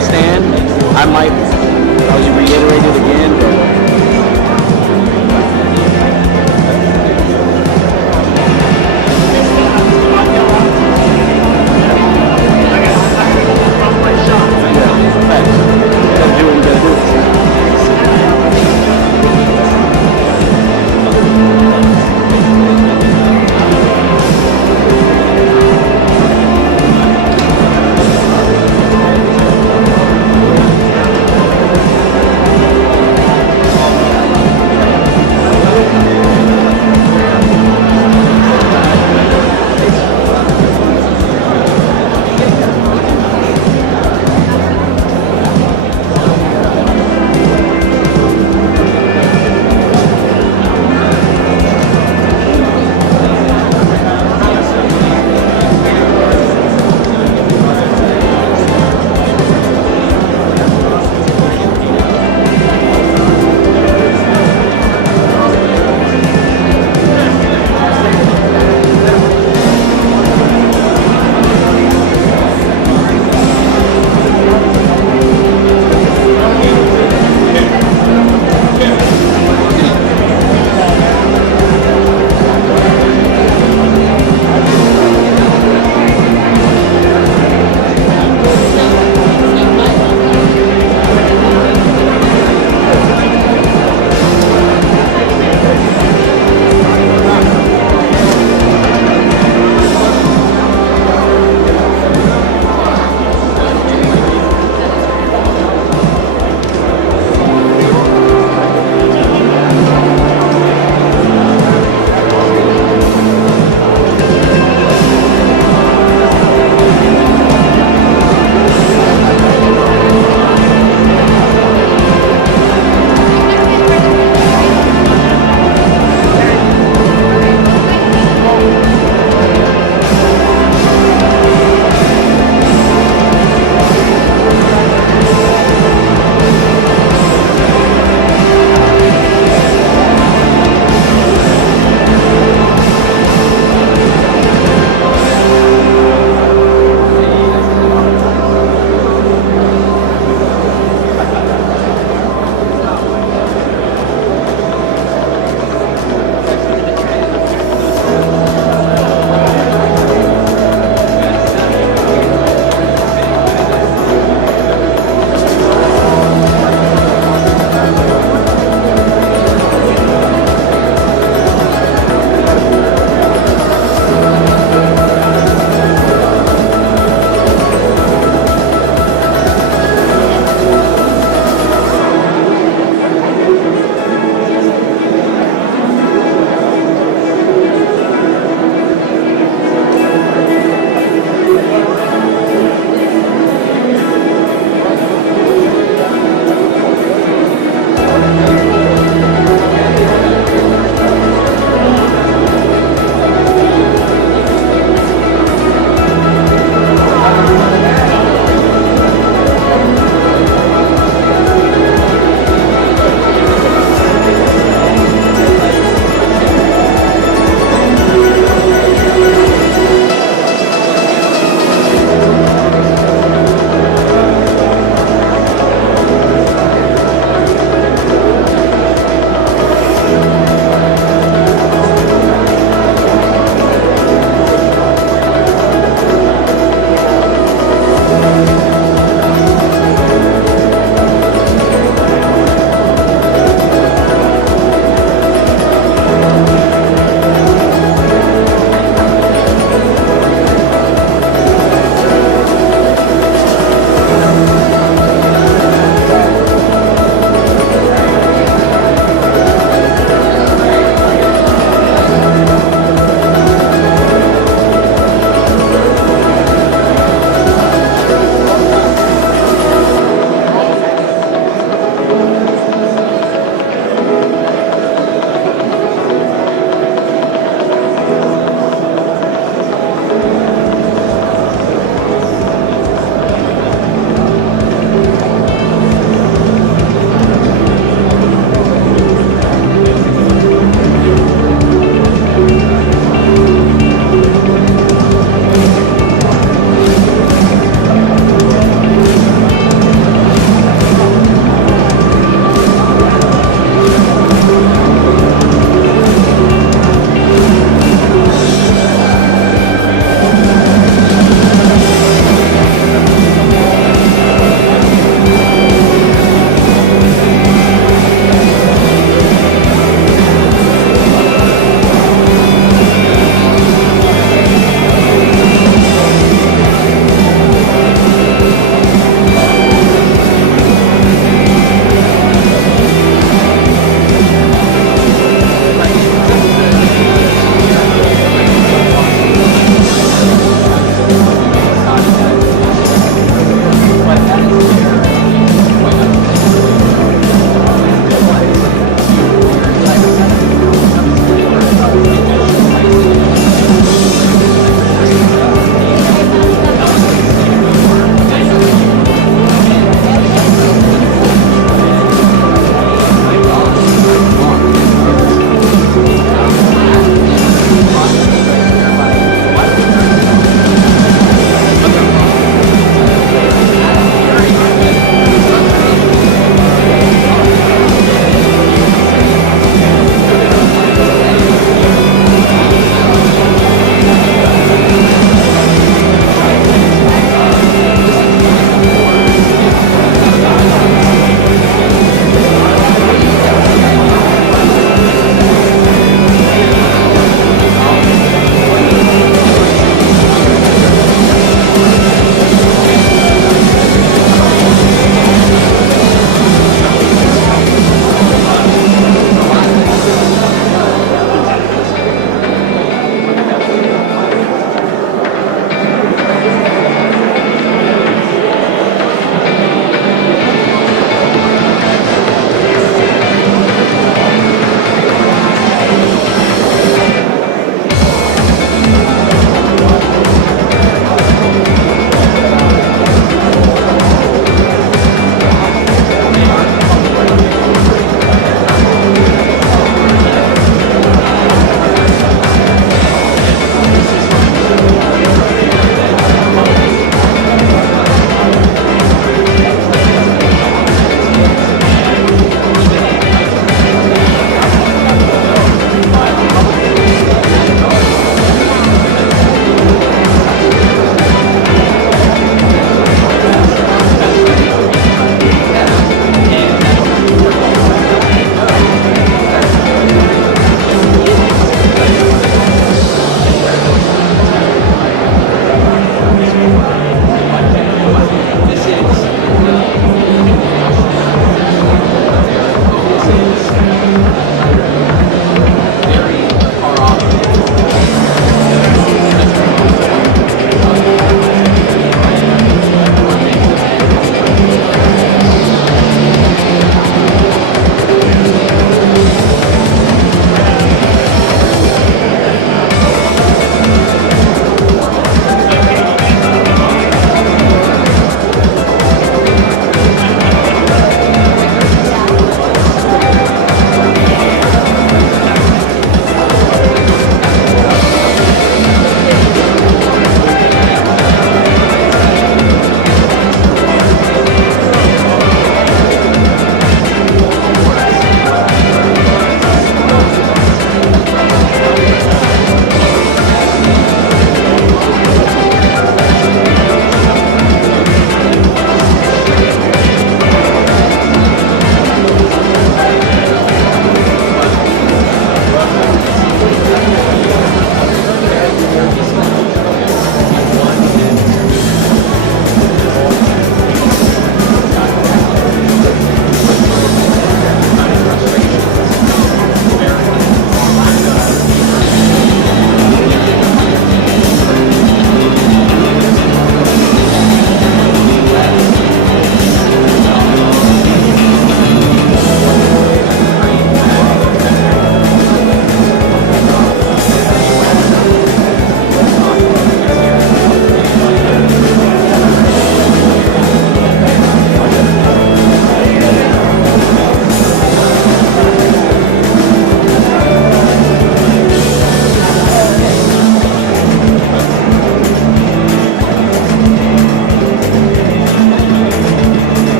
strong stand. I might, I'll reiterate it again, but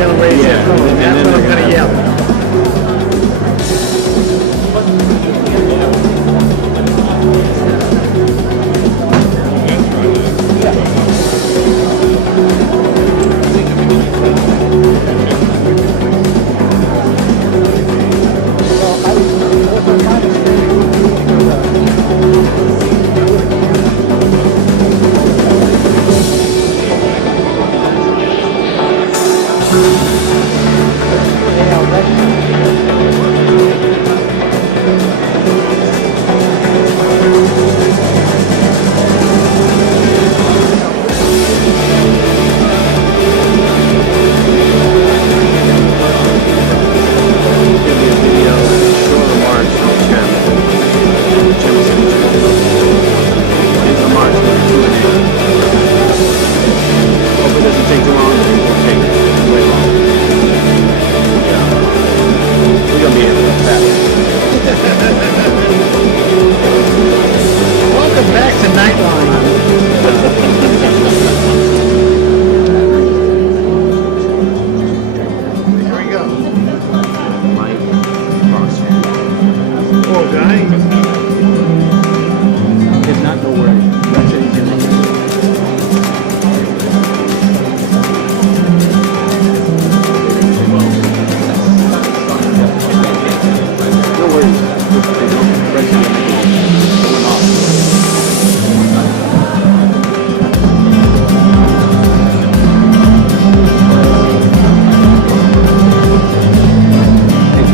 going to raise Yeah, the phone. and That's then what I'm they're going to gonna- yell. It's gonna be a video, short remarks from the chairman. The chairman's gonna introduce his remarks with a Q&A. Hope it doesn't take too long, but it won't take way long. Yeah. We're gonna be able to fast. Welcome back to Nightline. Here we go. Mike Foster. Poor guy. Did not know where that's it. No worries. Right now, going off. Hey,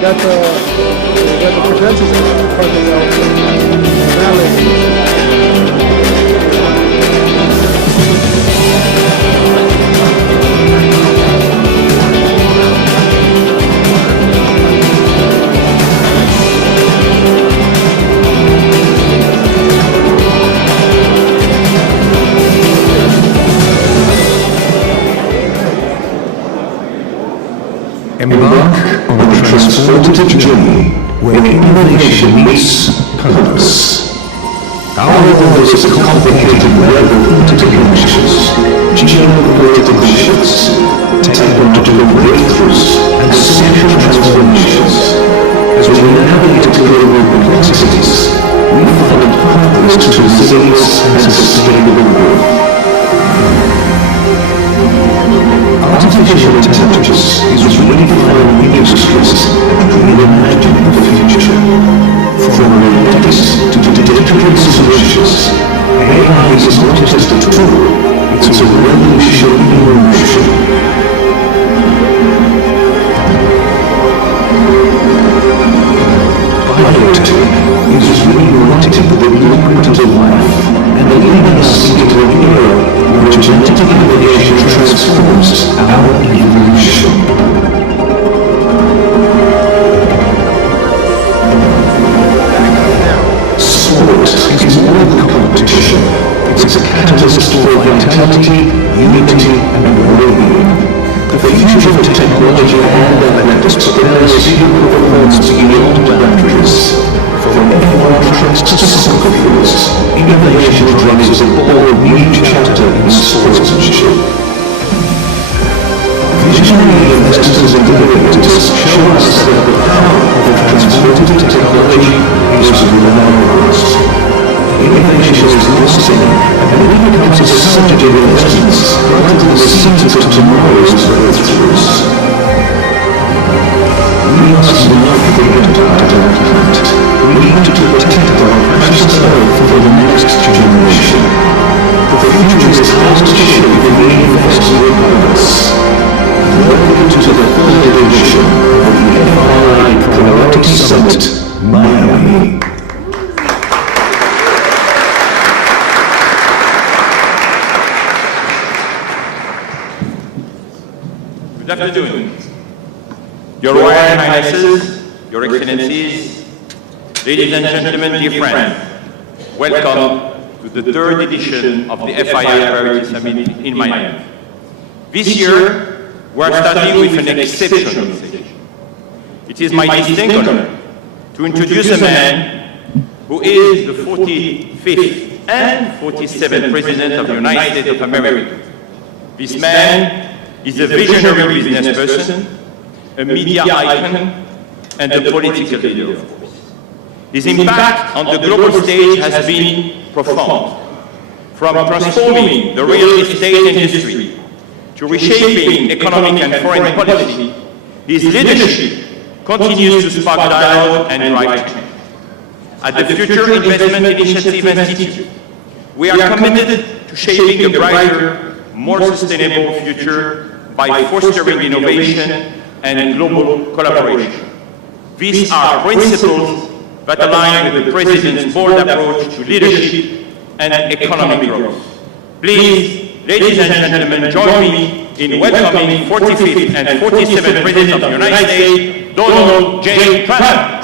got the credentials for the valley. a journey where innovation meets purpose. Our world is a complicated web of interconnections, geopolitical shifts, technological breakthroughs, and social transformations. As we navigate global complexities, we find pathways to resilience and sustainable growth. Artificial intelligence is redefining industries and reimagining the future. From robotics to digital solutions, AI is not just a tool, it's a revolution in motion. Biotech is rewriting the blueprint of life and leading us into an era where genetic innovation transforms our evolution. Sport is more than competition. It's a catalyst for vitality, unity, and well-being. The future of technology and athletics prepares human performance beyond boundaries. From F1 tracks to soccer fields, innovation drives a bold new chapter in sportsmanship. Visionary investors and innovators show us that the power of transformative technology is realized. Innovation is lasting, and it becomes a surge of investments, planting the seeds of tomorrow's breakthroughs. We must not forget about our planet. We need to protect our precious earth for the next generation. The future is ours to shape if we invest with purpose. Welcome to the third edition of the FII Summit, Miami. Good afternoon. Your Royal Highnesses, Your Excellencies, ladies and gentlemen, dear friends, welcome to the third edition of the FII Summit in Miami. This year, we are starting with an exceptional occasion. It is my distinct honor to introduce a man who is the 45th and 47th President of the United States of America. This man is a visionary business person, a media icon, and a political leader, of course. His impact on the global stage has been profound. From transforming the real estate industry to reshaping economic and foreign policy, his leadership continues to spark dialogue and drive change. At the Future Investment Initiative Institute, we are committed to shaping a brighter, more sustainable future by fostering innovation and global collaboration. These are principles that align with the President's bold approach to leadership and economic growth. Please, ladies and gentlemen, join me in welcoming 45th and 47th President of the United States, Donald J. Trump.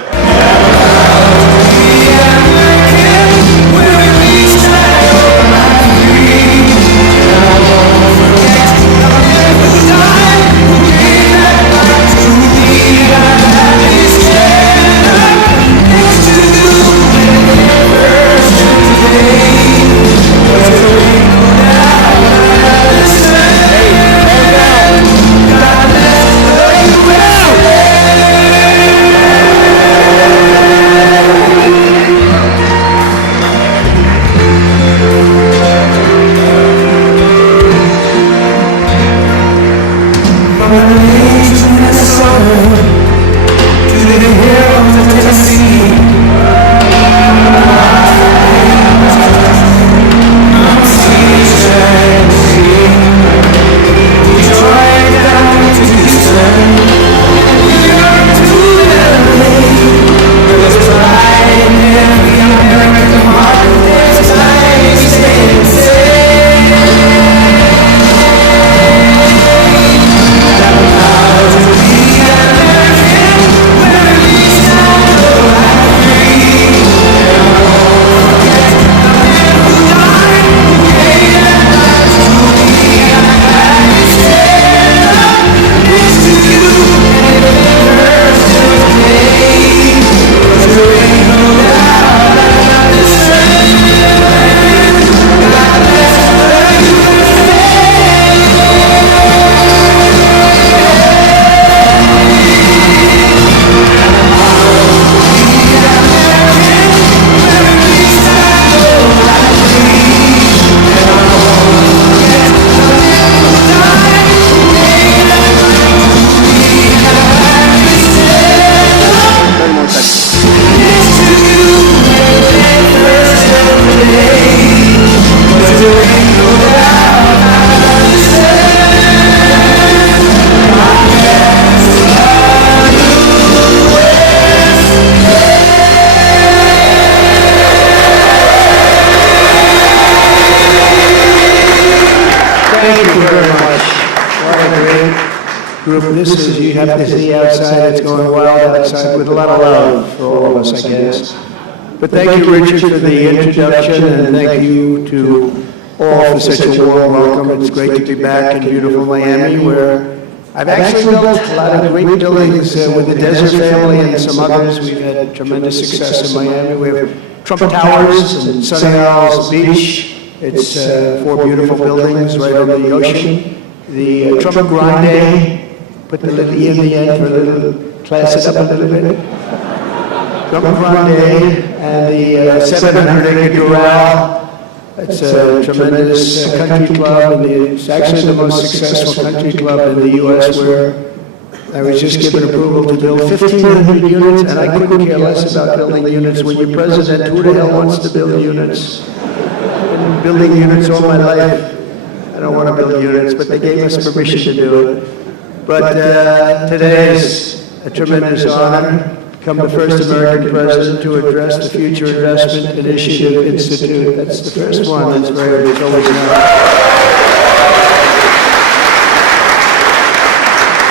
group. This is, you have to see outside, it's going wild outside with a lot of love for all of us, I guess. But thank you, Richard, for the introduction, and thank you to all for such a warm welcome. It's great to be back in beautiful Miami, where I've actually built a lot of great buildings with the Desert family and some others. We've had tremendous success in Miami. We have Trump Towers and Sunny Isles Beach. It's 4 beautiful buildings right over the ocean. The Trump Grande, put the little E in the end for a little, class it up a little bit. Trump Grande and the 700-acre Doral. It's a tremendous country club, and it's actually the most successful country club in the U.S., where I was just given approval to build 1,500 units, and I couldn't care less about building units. When you're president, who the hell wants to build units? I've been building units all my life. I don't want to build units, but they gave us permission to do it. But today is a tremendous honor. Become the first American president to address the Future Investment Initiative Institute. That's the first one. That's very, it's always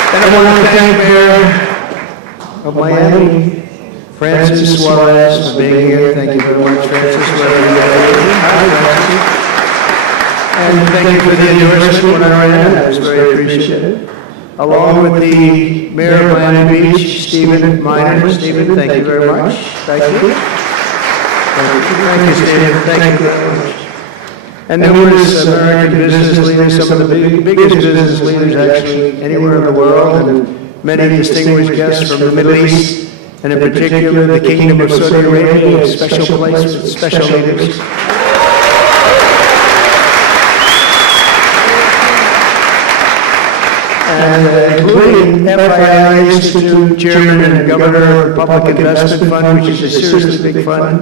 And I want to thank Mayor of Miami, Francis Suarez, for being here. Thank you very much, Francis, for everything. Hi, Francis. And thank you for the endorsement when I ran. I was very appreciative. Along with the Mayor of Miami Beach, Stephen Miner. Stephen, thank you very much. Thank you. Thank you, Stephen. Thank you very much. And numerous American business leaders, some of the biggest business leaders actually anywhere in the world, and many distinguished guests from the Middle East, and in particular the Kingdom of Saudi Arabia, a special place with special leaders. And including FII Institute Chairman and Governor of Public Investment Fund, which is a seriously big fund.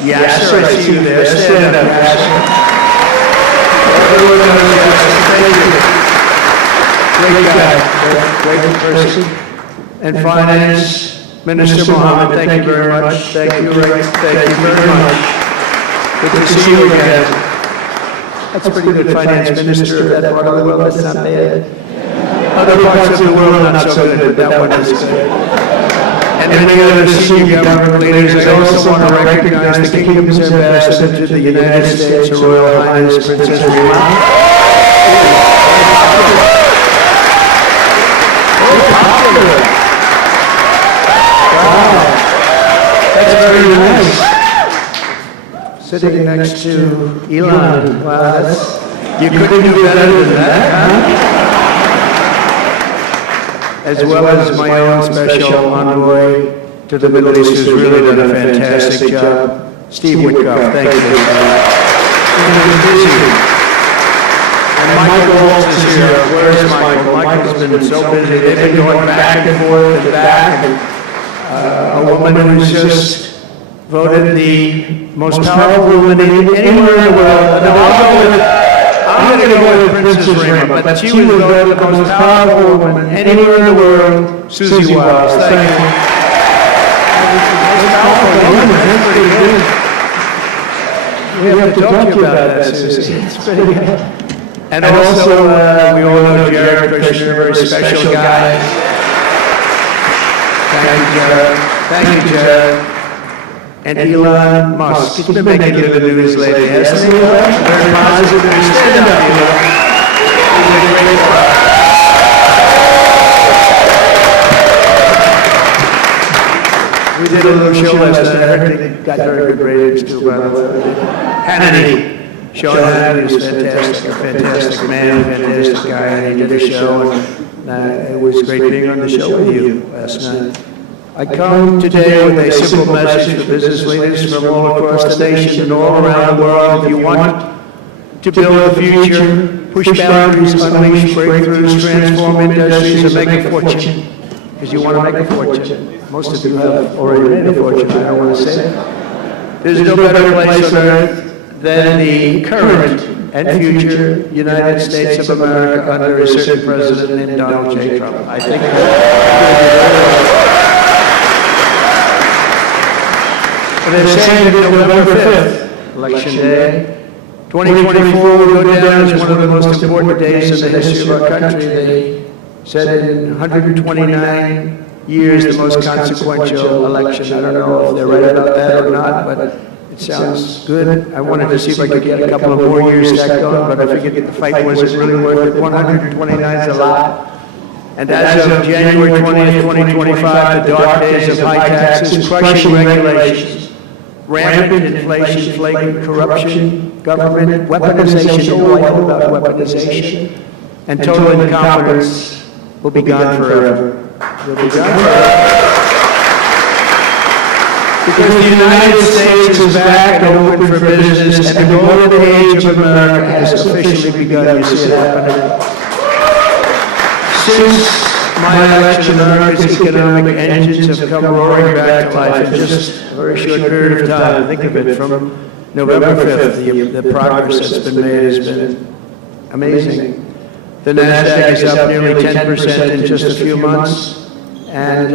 Yasser, I see you there. Stand up, Yasser. Everyone knows Yasser. Thank you. Great guy, great person. And Finance Minister Mohammed, thank you very much. Thank you, Rick. Thank you very much. Good to see you again. That's a pretty good Finance Minister of that part of the world. That's not bad. Other parts of the world not so good, but that one is good. And many other senior government leaders, I also want to recognize the Kingdom's ambassador to the United States, Her Royal Highness Princess Rima. Wow, that's very nice. Sitting next to Elon. Wow, you couldn't do better than that, huh? As well as my own special envoy to the Middle East, who's really done a fantastic job, Steve Witkoff. Thank you. And Michael Waltz is here. Where's Michael? Michael's been so busy. They've been going back and forth and back. And, a woman who's just voted the most powerful woman anywhere in the world. No, I'm going to go with Princess Rima, but she was voted the most powerful woman anywhere in the world, Susie Wiles. Thank you. Most powerful woman, that's pretty good. We have to talk to you about that, Susie. It's pretty good. And also, we all know Jared Kushner, a very special guy. Thank you, Jared. Thank you, Jared. And Elon Musk. He's been making it in the news lately, hasn't he? Very positive. Stand up, Elon. We did a little show last night. I heard they got very good ratings too, by the way. Hannity. Sean Hannity was fantastic. A fantastic man, a fantastic guy. And he did a show. And it was great being on the show with you last night. I come today with a simple message for business leaders from all across the nation and all around the world. If you want to build a future, push boundaries, unleash breakthroughs, transform industries, and make a fortune, because you want to make a fortune. Most of you have already made a fortune, I don't want to say it. There's no better place on earth than the current and future United States of America under a certain president named Donald J. Trump. I think and they're saying that November 5th, Election Day, 2024 will go down as one of the most important days in the history of our country. said in 129 years, the most consequential election. I don't know if they're right about that or not, but it sounds good. I wanted to see if I could get a couple of more years stacked on, but I figured the fight wasn't really worth it. 129 is a lot. And as of January 20th, 2025, the dark days of high taxes, crushing regulations, rampant inflation, flagrant corruption, government weaponization, oh, I know about weaponization, and total incompetence will be gone forever. Will be gone forever. Because the United States is back and open for business, and the golden age of America has officially begun. You see it happening. Since my election, America's economic engines have come roaring back to life in just a very short period of time. Think of it, from November 5th, the progress that's been made has been amazing. The NASDAQ is up nearly 10% in just a few months, and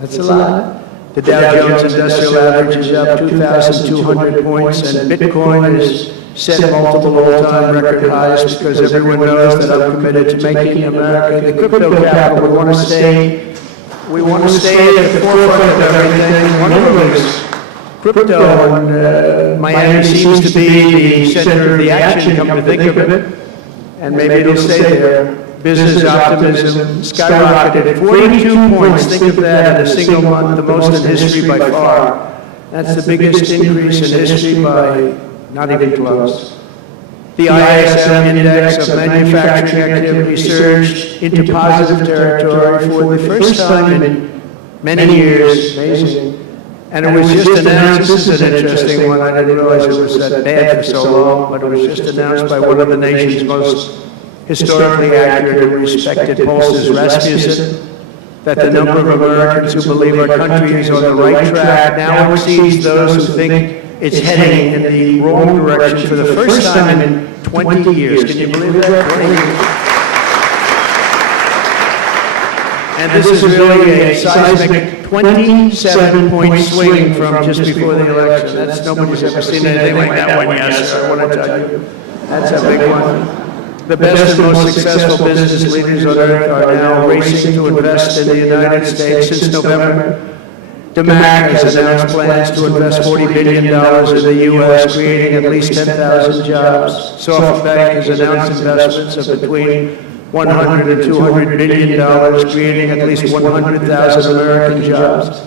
that's a lot. The Dow Jones Industrial Average is up 2,200 points, and Bitcoin is set multiple all-time record highs because everyone knows that I'm committed to making America the crypto capital. We want to stay at the forefront of everything. One of them is crypto, and Miami seems to be the center of the action, come to think of it, and maybe it'll stay there. Business optimism skyrocketed 42 points. Think of that in a single month, the most in history by far. That's the biggest increase in history by not even close. The ISM index of manufacturing activity surged into positive territory for the first time in many years. Amazing. And it was just announced, this is an interesting one, I didn't realize it was that bad for so long, but it was just announced by one of the nation's most historically accurate and respected pollsters, Rasmussen, that the number of Americans who believe our country is on the right track now exceeds those who think it's heading in the wrong direction for the first time in 20 years. Can you believe that? 20 years. And this is really a seismic 27-point swing from just before the election. That's, nobody's ever seen anything like that one, yes, sir, I want to tell you. That's a big one. The best and most successful business leaders on earth are now racing to invest in the United States. Since November, DeMac has announced plans to invest $40 billion in the U.S., creating at least 10,000 jobs. SoftBank has announced investments of between $100 and $200 billion, creating at least 100,000 American jobs.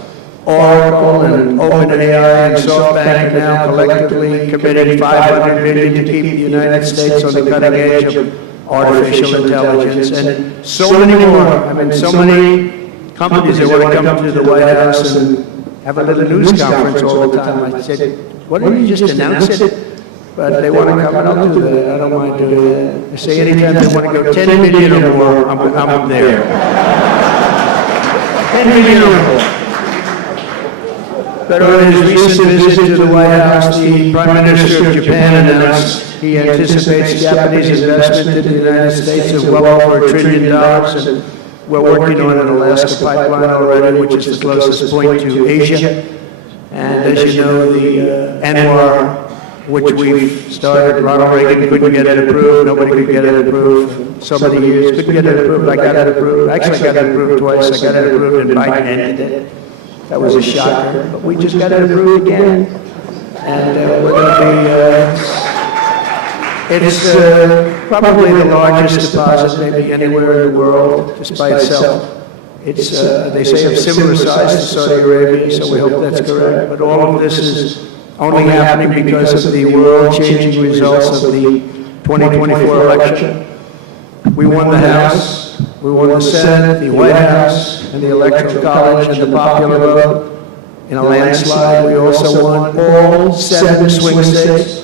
Oracle and OpenAI and SoftBank are now collectively committed $500 billion to keep the United States on the cutting edge of artificial intelligence, and so many more. I mean, so many companies that want to come to the White House and have a little news conference all the time. I said, why don't you just announce it? But they want to come, and I'll do that. I don't mind doing that. I say anytime they want to go 10 million or more, I'm there. 10 million or more. But on his recent visit to the White House, the Prime Minister of Japan announced he anticipates Japanese investment in the United States of well over $1 trillion, and we're working on an Alaska pipeline already, which is the closest point to Asia. And as you know, the ANWR, which we've started, Ronald Reagan couldn't get it approved, nobody could get it approved for so many years, couldn't get it approved, I got it approved, actually I got it approved twice, I got it approved and Biden ended it. That was a shocker, but we just got it approved again. And we're going to be, it's probably the largest deposit maybe anywhere in the world, just by itself. It's, they say, of similar size to Saudi Arabia, so we hope that's correct. But all of this is only happening because of the world-changing results of the 2024 election. We won the House, we won the Senate, the White House, and the Electoral College, and the popular vote in a landslide. We also won all 7 swing states,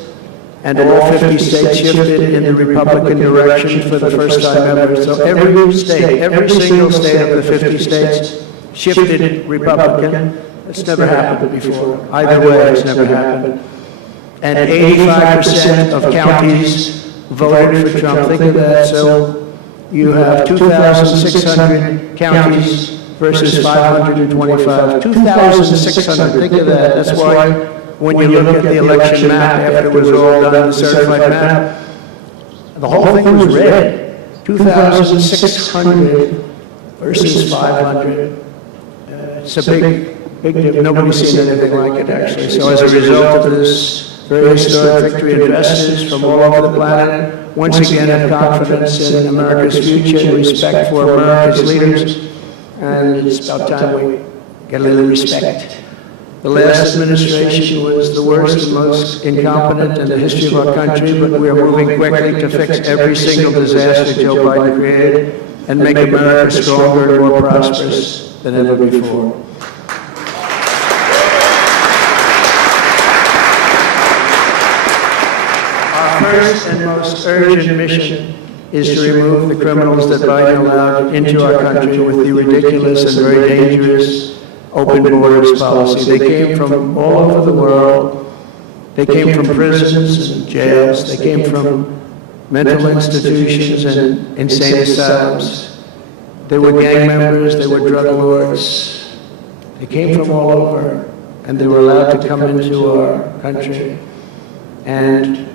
and all 50 states shifted in the Republican direction for the first time ever. So every state, every single state of the 50 states shifted Republican. It's never happened before. Either way, it's never happened. And 85% of counties voted for Trump. Think of that. So you have 2,600 counties versus 525. 2,600. Think of that. That's why when you look at the election map after it was all done, the certified map, the whole thing was red. 2,600 versus 500. It's a big deal. Nobody's seen anything like it, actually. So as a result of this very historic victory, investors from all over the planet once again have confidence in America's future and respect for America's leaders. And it's about time we get a little respect. The last administration was the worst and most incompetent in the history of our country, but we are moving quickly to fix every single disaster Joe Biden created and make America stronger and more prosperous than ever before. Our first and most urgent mission is to remove the criminals that Biden allowed into our country with the ridiculous and very dangerous open borders policy. They came from all over the world. They came from prisons and jails. They came from mental institutions and insane asylums. They were gang members. They were drug lords. They came from all over, and they were allowed to come into our country. And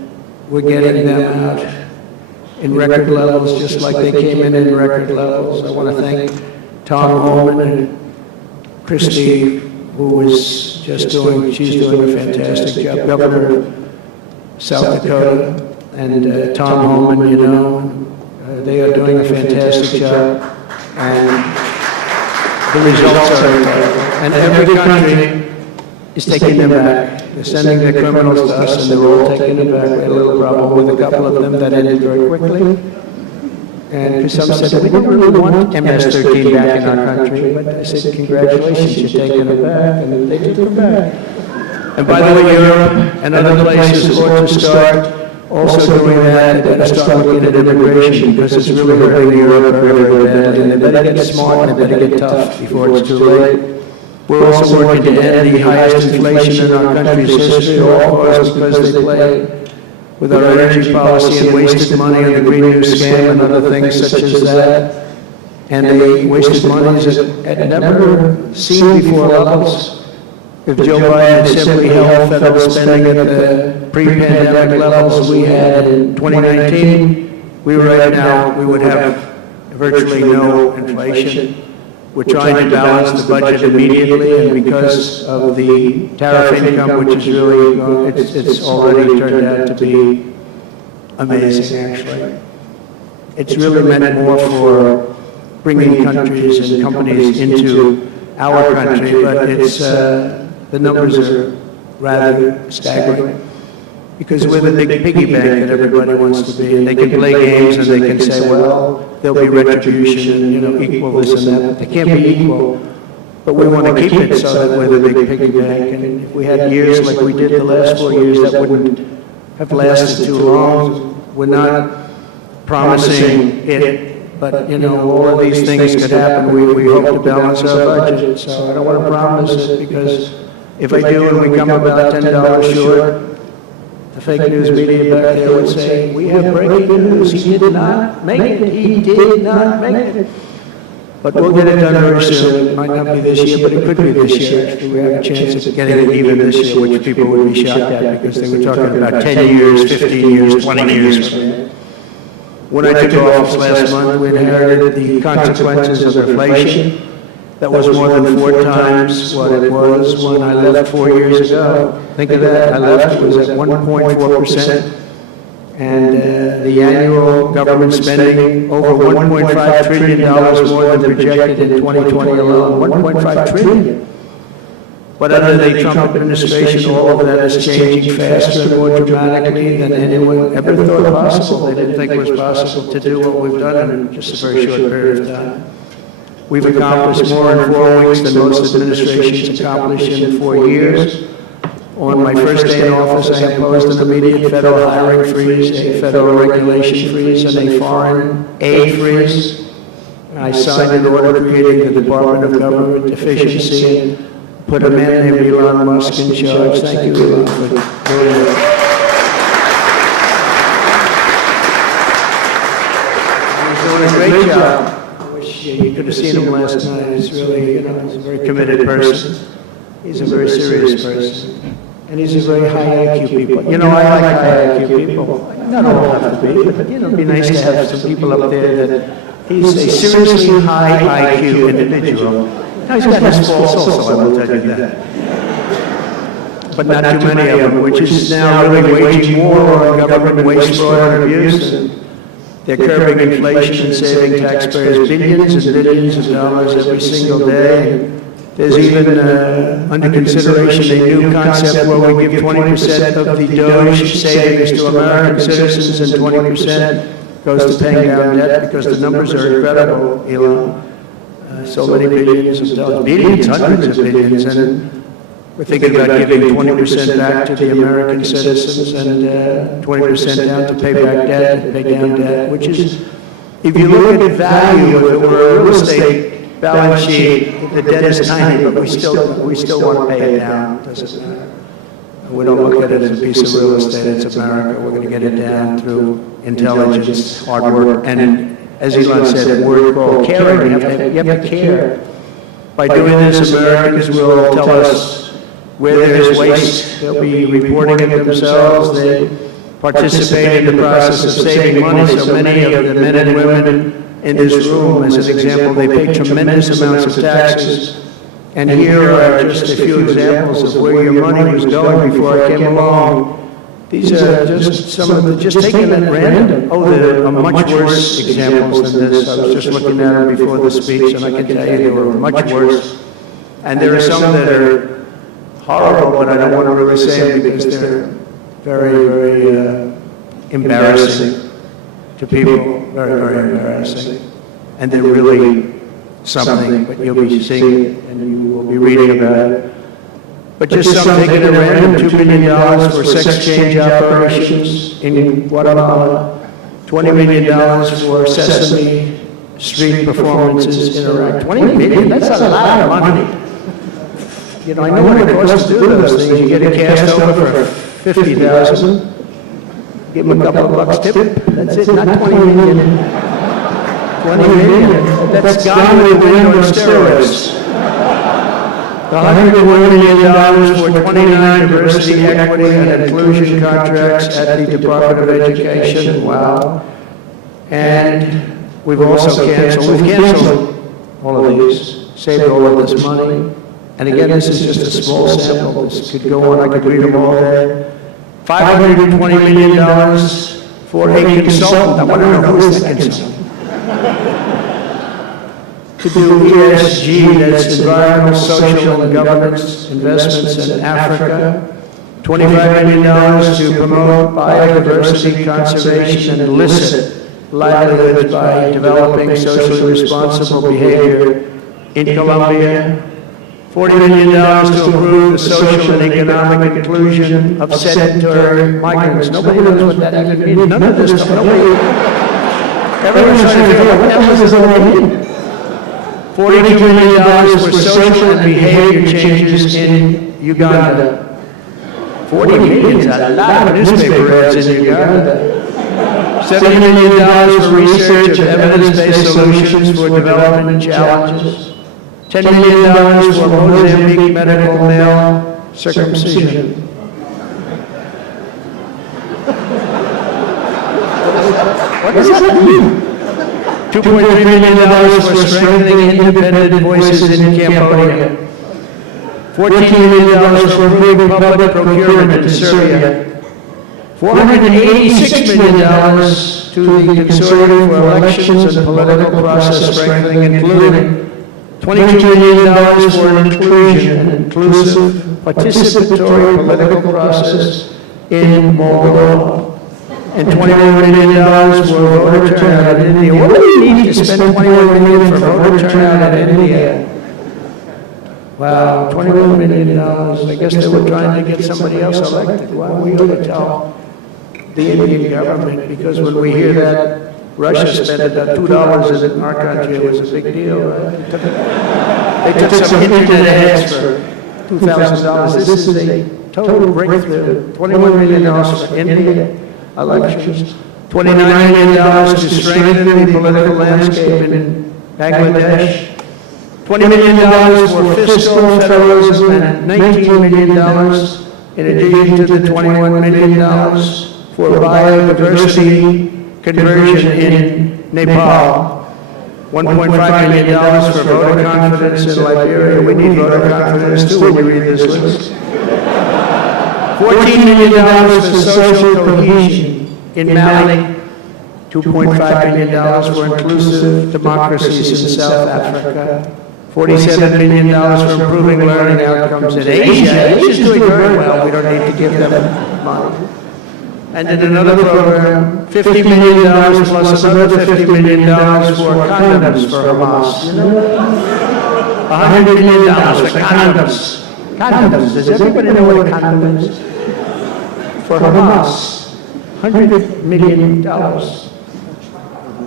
we're getting them out in record levels, just like they came in record levels. I want to thank Tom Homan and Christie, who was just she's doing a fantastic job, Governor of South Dakota, and Tom Homan, you know, they are doing a fantastic job, and the results are incredible. And every country is taking them back. They're sending their criminals to us, and they're all taking them back. We had a little problem with a couple of them that ended very quickly. And some said, we don't really want MS-13 back in our country. But I said, congratulations, you're taking them back. And they took them back. And by the way, Europe and other places ought to start also doing that. They better start looking at immigration, because it's really hurting Europe very, very badly. And they better get smart and they better get tough before it's too late. We're also working to end the highest inflation in our country's history, all caused because they played with our energy policy and wasted money on the Green New Scam and other things such as that. And they wasted money at never seen before levels. If Joe Biden had simply held federal spending at the pre-pandemic levels we had in 2019, we would have virtually no inflation. We're trying to balance the budget immediately, and because of the tariff income, which is really, it's already turned out to be amazing, actually. It's really meant more for bringing countries and companies into our country, but it's, the numbers are rather staggering. Because we're the big piggy bank that everybody wants to be, and they can play games and they can say, well, there'll be retribution and, you know, equal this and that. They can't be equal, but we want to keep it so that we're the big piggy bank. And if we had years like we did the last 4 years, that wouldn't have lasted too long. We're not promising it, but, you know, all of these things could happen. We hope to balance our budget, so I don't want to promise it, because if I do and we come about $10 short, the fake news media back there would say, we have breaking news, he did not make it, he did not make it. But we'll get it done very soon. It might not be this year, but it could be this year. Actually, we have a chance of getting it even this year, which people would be shocked at, because they were talking about 10 years, 15 years, 20 years. When I took office last month, we inherited the consequences of inflation. That was more than 4 times what it was when I left 4 years ago. Think of that. I left, it was at 1.4%. And the annual government spending over $1.5 trillion more than projected in 2020 alone. 1.5 trillion. But under the Trump administration, all of that is changing faster and more dramatically than anyone ever thought possible. They didn't think it was possible to do what we've done in just a very short period of time. We've accomplished more in 4 weeks than most administrations accomplished in 4 years. On my first day in office, I imposed an immediate federal hiring freeze, a federal regulation freeze, and a foreign aid freeze. I signed an order creating the Department of Government Efficiency and put a man named Elon Musk in charge. Thank you, Elon, for doing that. He's doing a great job. You could have seen him last night. He's really, you know, he's a very committed person. He's a very serious person. and these are very high IQ people. You know, I like high IQ people. Not all have to be, but, you know, it'd be nice to have some people up there that he's a seriously high IQ individual. Now, he's got his faults also, I will tell you that. But not too many of them, which is now really waging war on government waste, fraud, and abuse. And they're curbing inflation and saving taxpayers billions and billions of dollars every single day. There's even under consideration a new concept where we give 20% of the Doge savings to American citizens and 20% goes to paying down debt, because the numbers are incredible, Elon. So many billions of dollars, billions, hundreds of billions, and we're thinking about giving 20% back to the American citizens and 20% down to pay back debt, pay down debt, which is, if you look at value, if it were a real estate balance sheet, the debt is tiny, but we still want to pay it down. Doesn't matter. We don't look at it as a piece of real estate. It's America. We're going to get it down through intelligence, hard work, and as Elon said, a word called caring. You have to care. By doing this, Americans will tell us where there's waste. They'll be reporting it themselves. They participate in the process of saving money. So many of the men and women in this room, as an example, they pay tremendous amounts of taxes. And here are just a few examples of where your money was going before I came along. These are just some of the, just taken at random. Oh, there are much worse examples than this. I was just looking at them before the speech, and I can tell you they were much worse. And there are some that are horrible, but I don't want to really say them because they're very, very embarrassing to people. Very, very embarrassing. And they're really something, but you'll be seeing it and you will be reading about it. But just something taken at random, $2 million for sex change operations in Guatemala, $20 million for Sesame Street performances in Iraq. 20 million, that's a lot of money. You know, I know what it costs to do those things. You get a cast over for $50,000, give them a couple of bucks tip, that's it, not 20 million. 20 million, that's gone with the wind on steroids. $101 million for 29 diversity, equity, and inclusion contracts at the Department of Education. Wow. And we've also canceled all of these, saved all of this money. And again, this is just a small sample. This could go on, I could read them all day. $520 million for a consultant. I want to know who's that consultant. To do ESG, that's environmental, social, and governance investments in Africa. $25 million to promote biodiversity conservation and illicit livelihoods by developing socially responsible behavior in Colombia. $40 million to improve the social and economic inclusion of sedentary migrants. Nobody knows what that even means. None of this stuff. Everyone's trying to figure out what the hell does this all mean. $42 million for social and behavior changes in Uganda. 40 million is a lot of newspaper ads in Uganda. $70 million for research of evidence-based solutions for development challenges. $10 million for Mozambique medical male circumcision. What does that mean? $2.3 million for strengthening independent voices in Cambodia. $14 million for improving public procurement in Serbia. $486 million to the Consortium for Elections and Political Process Strengthening, including $22 million for an inclusion and inclusive participatory political process in Moldova. And $21 million for voter turnout in India. What do we need to spend $21 million for voter turnout in India? Wow, $21 million. I guess they were trying to get somebody else elected. Wow, we ought to tell the Indian government, because when we hear that Russia spent about $2 in our country, it was a big deal. Right? They took some internet ads for $2,000. This is a total breakthrough. $21 million for India elections. $29 million to strengthen the political landscape in Bangladesh. $20 million for fiscal federalism and $19 million in addition to the $21 million for biodiversity conversion in Nepal, $1.5 million for voter confidence in Liberia. We need voter confidence too when you read this list. $14 million for social cohesion in Mali, $2.5 million for inclusive democracies in South Africa, $47 million for improving learning outcomes in Asia. Asia's doing very well. We don't need to give them money. And then another program, $50 million plus another $50 million for condoms for Hamas. You know? $100 million for condoms. Condoms. Does everybody know what a condom is? For Hamas. $100 million.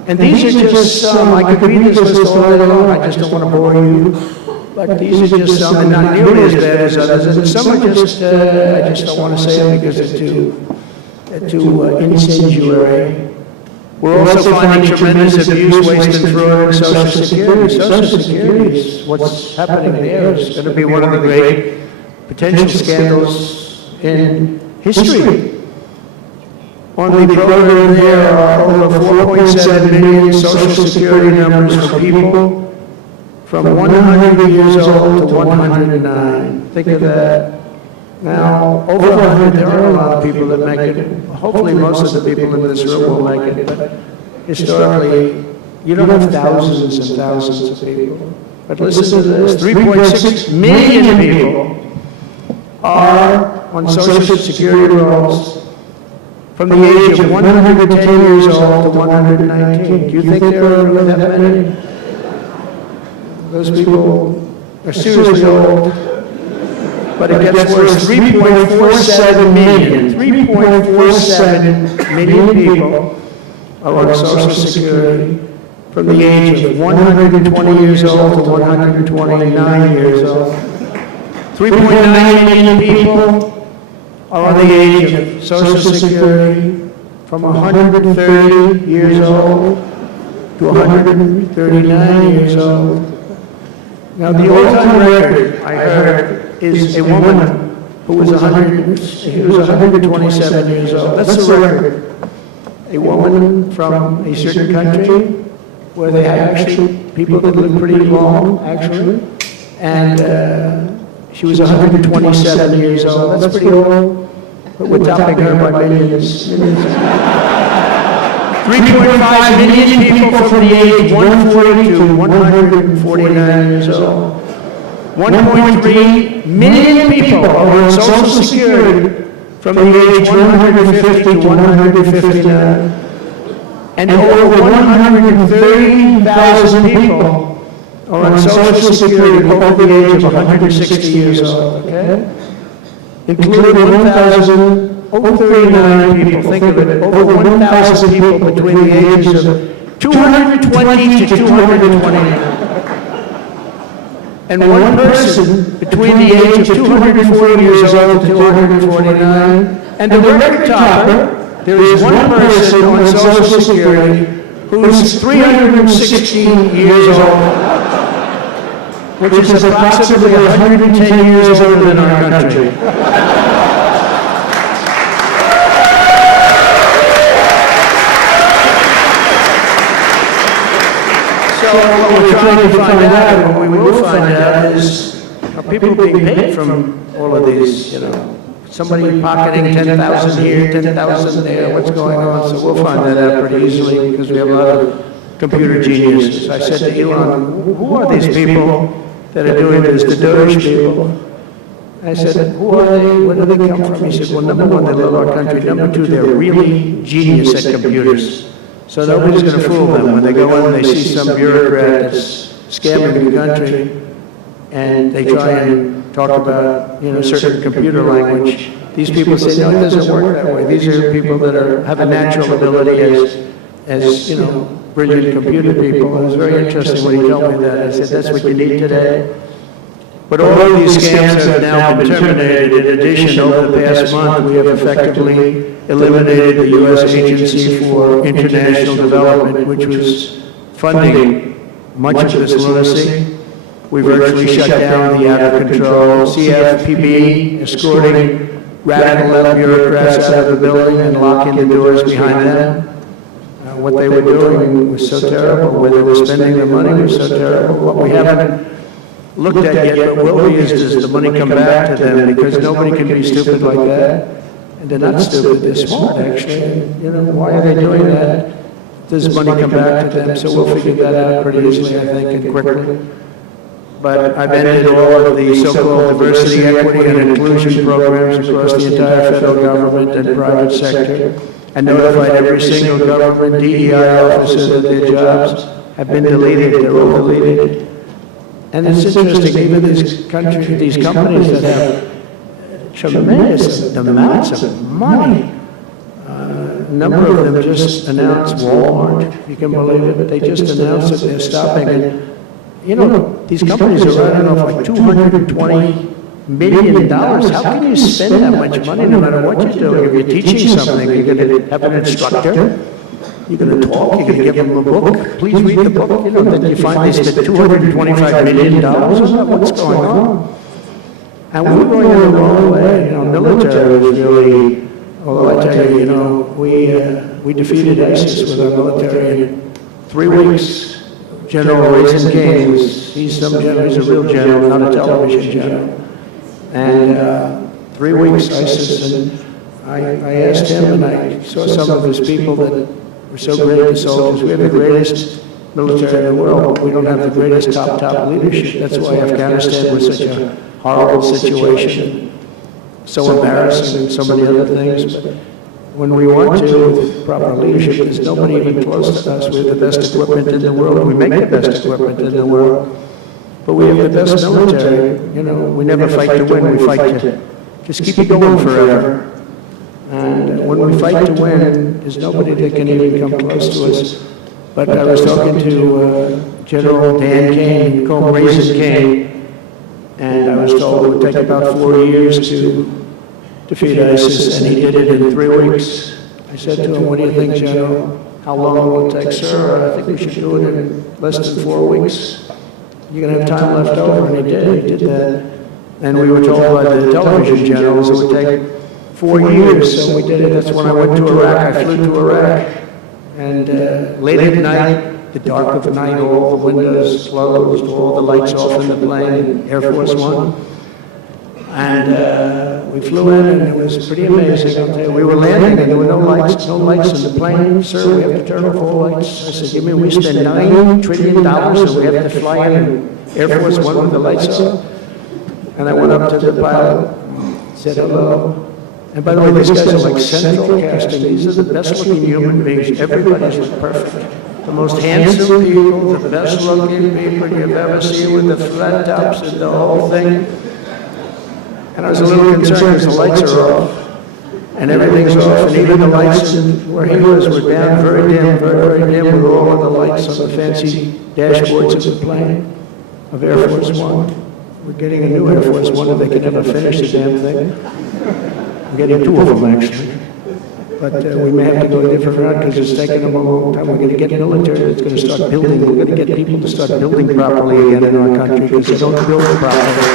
And these are just some, I could read this list all day long, I just don't want to bore you. But these are just some, and not nearly as bad as others. And some are just, I just don't want to say them because they're too incendiary. We're also finding tremendous abuse, waste, and fraud in Social Security. Social Security is what's happening there is going to be one of the great potential scandals in history. On the program there are over 4.7 million Social Security numbers for people from 100 years old to 109. Think of that. Now, over 100, there are a lot of people that make it. Hopefully, most of the people in this room will make it. But historically, you don't have thousands and thousands of people. But listen to this, 3.6 million people are on Social Security rolls from the age of 110 years old to 119. Do you think there are really that many? Those people are seriously old. But it gets worse. 3.47 million. 3.47 million people are on Social Security from the age of 120 years old to 129 years old. 3.9 million people are on the age of Social Security from 130 years old to 139 years old. Now, the all-time record, I heard, is a woman who was 127 years old. That's the record. A woman from a certain country where they have actually people that live pretty long, actually, and she was 127 years old. That's pretty old. But we're topping her by millions. 3.5 million people from the age of 140 to 149 years old. 1.3 million people are on Social Security from the age of 150 to 159. And over 130,000 people are on Social Security over the age of 160 years old, okay? Including over 39 people, think of it, over 1,000 people between the ages of 220 to 229. And one person between the age of 240 years old to 249. And the record topper, there is one person on Social Security who's 316 years old, which is approximately 110 years older than our country. So what we're trying to find out, and what we will find out, is are people being paid from all of these, you know? Somebody pocketing 10,000 here, 10,000 there, what's going on? So we'll find that out pretty easily because we have a lot of computer geniuses. I said to Elon, who are these people that are doing this, the Doge people? I said, who are they? Where do they come from? He said, well, number one, they love our country. Number two, they're really genius at computers. So nobody's going to fool them. When they go in, they see some bureaucrat that's scamming the country, and they try and talk about, you know, certain computer language. These people say, no, it doesn't work that way. These are people that have a natural ability as you know, brilliant computer people. It was very interesting when he told me that. I said, that's what you need today. But all of these scams have now been terminated. In addition, over the past month, we have effectively eliminated the U.S. Agency for International Development, which was funding much of this lunacy. We virtually shut down the out-of-control CFPB, escorting radical left bureaucrats out of the building and locking the doors behind them. What they were doing was so terrible, where they were spending the money was so terrible. What we haven't looked at yet, but will be, is does the money come back to them? Because nobody can be stupid like that. And they're not stupid, they're smart, actually. You know, why are they doing that? Does money come back to them? So we'll figure that out pretty easily, I think, and quickly. But I've ended all of the so-called diversity, equity, and inclusion programs across the entire federal government and private sector, and notified every single government DEI officer that their jobs have been deleted, they're all deleted. And it's interesting, even these companies that have tremendous amounts of money, a number of them just announced, Walmart, if you can believe it, they just announced that they're stopping. And, you know, these companies are running off like $220 million. How can you spend that much money no matter what you do? If you're teaching something, you're going to have an instructor, you're going to talk, you're going to give them a book. Please read the book. You know, that you find they spent $225 million. What's going on? And we're going in the wrong way. You know, military is really, although I tell you, you know, we defeated ISIS with our military in 3 weeks. General Raisin King, he's a real general, not a television general. And 3 weeks ISIS, and I asked him, and I saw some of his people that were so great as soldiers. We have the greatest military in the world, but we don't have the greatest top leadership. That's why Afghanistan was such a horrible situation, so embarrassing, and so many other things. But when we want to, with proper leadership, there's nobody even close to us. We have the best equipment in the world. We make the best equipment in the world. But we have the best military. You know, we never fight to win. We fight to just keep it going forever. And when we fight to win, there's nobody that can even come close to us. But I was talking to General Dan Kane, called Raisin Kane, and I was told it would take about 4 years to defeat ISIS, and he did it in 3 weeks. I said to him, what do you think, General? How long will it take? Sir, I think we should do it in less than 4 weeks. You're going to have time left over, and he did that. And we were told by the television generals it would take 4 years, so we did it. That's when I went to Iraq. I flew to Iraq, and late at night, the dark of the night, all the windows closed, all the lights off in the plane, Air Force One. And we flew in, and it was pretty amazing. I'll tell you, we were landing, and there were no lights in the plane. Sir, we have to turn off all lights. I said, you mean we spend $9 trillion, and we have to fly in Air Force One with the lights off? And I went up to the pilot, said hello. And by the way, these guys are like central casting. These are the best-looking human beings. Everybody's perfect. The most handsome people, the best-looking people you've ever seen with the flat tops and the whole thing. And I was a little concerned because the lights are off, and everything's off, and even the lights where he was were down very dim with all of the lights on the fancy dashboards of the plane of Air Force One. We're getting a new Air Force One, and they can never finish the damn thing. We're getting 2 of them, actually. But we may have to go a different route because it's taken them a long time. We're going to get military that's going to start building. We're going to get people to start building properly again in our country because they don't build properly.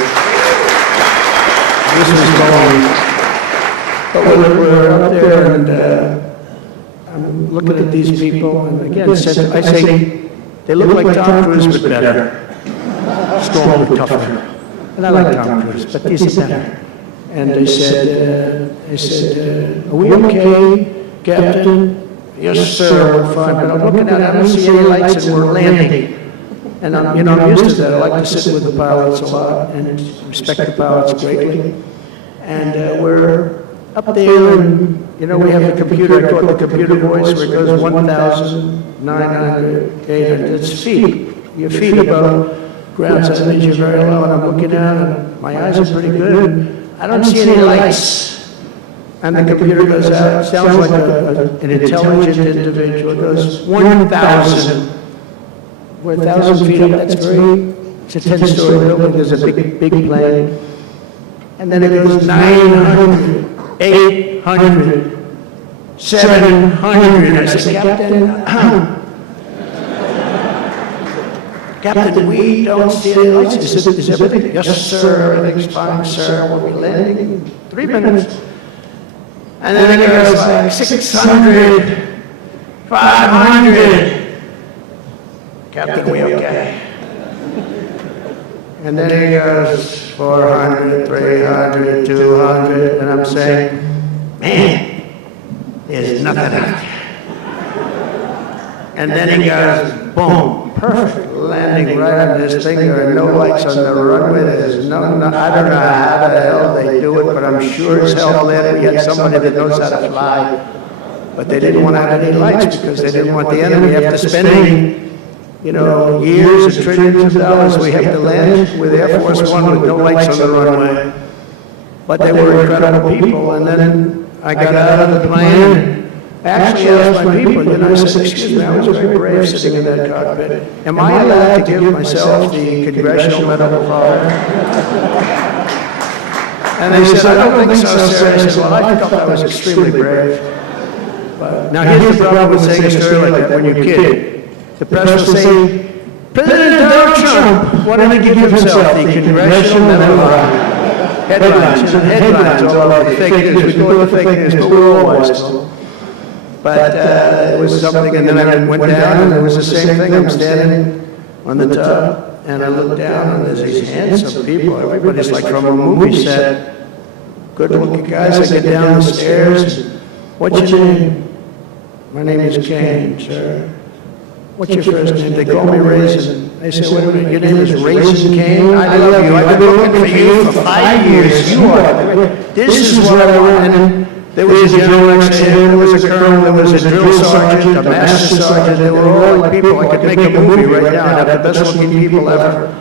This is going. But we're up there, and I'm looking at these people, and again, I say they look like Tom Cruise, but better. Stronger, tougher. And I like Tom Cruise, but these are better. And they said, are we okay, Captain? Yes, sir, we're fine. But I'm looking out, I don't see any lights, and we're landing. And I'm used to that. I like to sit with the pilots a lot and respect the pilots greatly. And we're up there, and we have a computer. I call it the computer voice, where it goes 1,900, 800. It's feet. Your feet above ground, so that means you're very low. And I'm looking out, and my eyes are pretty good. I don't see any lights. And the computer goes out. It sounds like an intelligent individual. It goes 1,000. We're 1,000 feet up. It's a 10-story building. There's a big plane. And then it goes 900, 800, 700. I said, Captain, we don't see any lights. Is everything? Yes, sir. Everything's fine, sir. We'll be landing in 3 minutes. And then it goes like 600, 500. Captain, we okay? And then it goes 400, 300, 200, and I'm saying, man, there's nothing out there. And then he goes, boom, perfect landing right on this thing. There are no lights on the runway. There's no, I don't know how the hell they do it, but I'm sure as hell that we had somebody that knows how to fly. But they didn't want to have any lights because they didn't want the enemy after spending, you know, years and trillions of dollars. We have to land with Air Force One with no lights on the runway. But they were incredible people. And then I got out of the plane. Actually, asked my people, and I said, excuse me, I was very brave sitting in that cockpit. Am I allowed to give myself the Congressional Medal of Honor? And they said, I don't think so, sir. I said, well, I thought I was extremely brave. But now here's the problem with saying a story like that when you're a kid. The press will say, President Donald Trump wanted to give himself the Congressional Medal of Honor. Headlines all over the fake news. We call it the fake news, but we're all wise. But it was something, and then I went down, and it was the same thing. I'm standing on the tub, and I look down, and there's these handsome people. Everybody's like from a movie set. Good-looking guys. I get down the stairs. What's your name? My name is Kane, sir. What's your first name? They call me Raisin. They say, wait a minute, your name is Raisin Kane? I love you. I've been looking for you for 5 years. You are. This is what I want. And there was a general next to him, there was a colonel, there was a drill sergeant, a master sergeant. They were all like people. I could make a movie right now. I have the best looking people ever.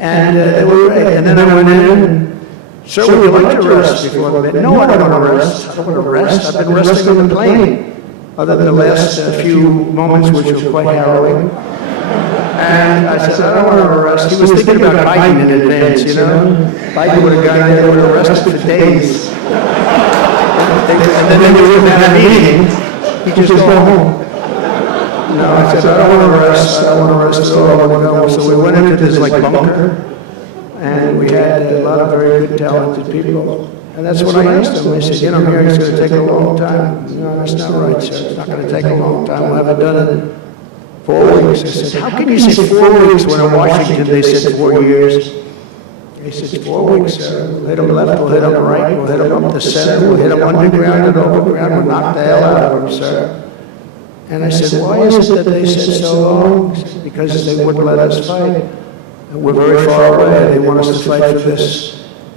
And they were great. And then I went in and, sir, would you like to rest before the bed? No, I don't want to rest. I don't want to rest. I've been resting on the plane. Other than the last few moments, which were quite harrowing. And I said, I don't want to rest. He was thinking about Biden in advance, you know? Biden would have gone there, they would have rested for days. And then they wouldn't have a meeting. He'd just go home. No, I said, I don't want to rest. I don't want to rest at all. I want to go. So we went into this like bunker. And we had a lot of very good, talented people. And that's what I asked them. I said, you know, I'm hearing it's going to take a long time. No, that's not right, sir. It's not going to take a long time. We'll have it done in 4 weeks. I said, how can you say 4 weeks when in Washington they said 4 years? He said, 4 weeks, sir. We'll hit them left, we'll hit them right, we'll hit them up the center, we'll hit them underground and overground, we'll knock the hell out of them, sir. And I said, why is it that they said so long? He said, because they wouldn't let us fight. And we're very far away. They want us to fight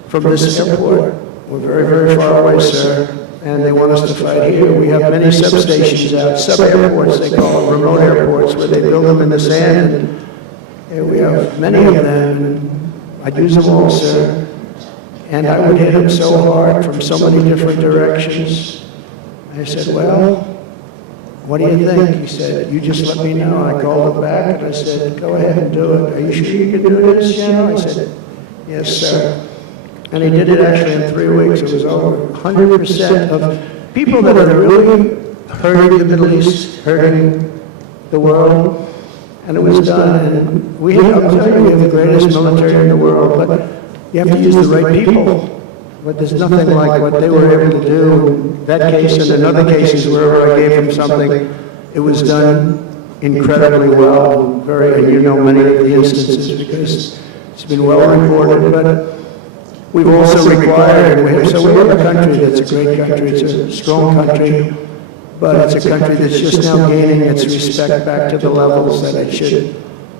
from this airport. We're very, very far away, sir. And they want us to fight here. We have many substations out, sub-airports, they call them, remote airports, where they build them in the sand. And we have many of them. And I'd use them all, sir. And I would hit them so hard from so many different directions. I said, well, what do you think? He said, you just let me know. I called him back and I said, go ahead and do it. Are you sure you can do this, General? I said, yes, sir. And he did it actually in 3 weeks. It was over 100% of people that are really hurting the Middle East, hurting the world. And it was done. And we have, I'm telling you, we have the greatest military in the world, but you have to use the right people. But there's nothing like what they were able to do in that case and in other cases wherever I gave them something. It was done incredibly well. And you know many of the instances because it's been well reported. But we've also required, so we have a country that's a great country. It's a strong country, but it's a country that's just now gaining its respect back to the levels that it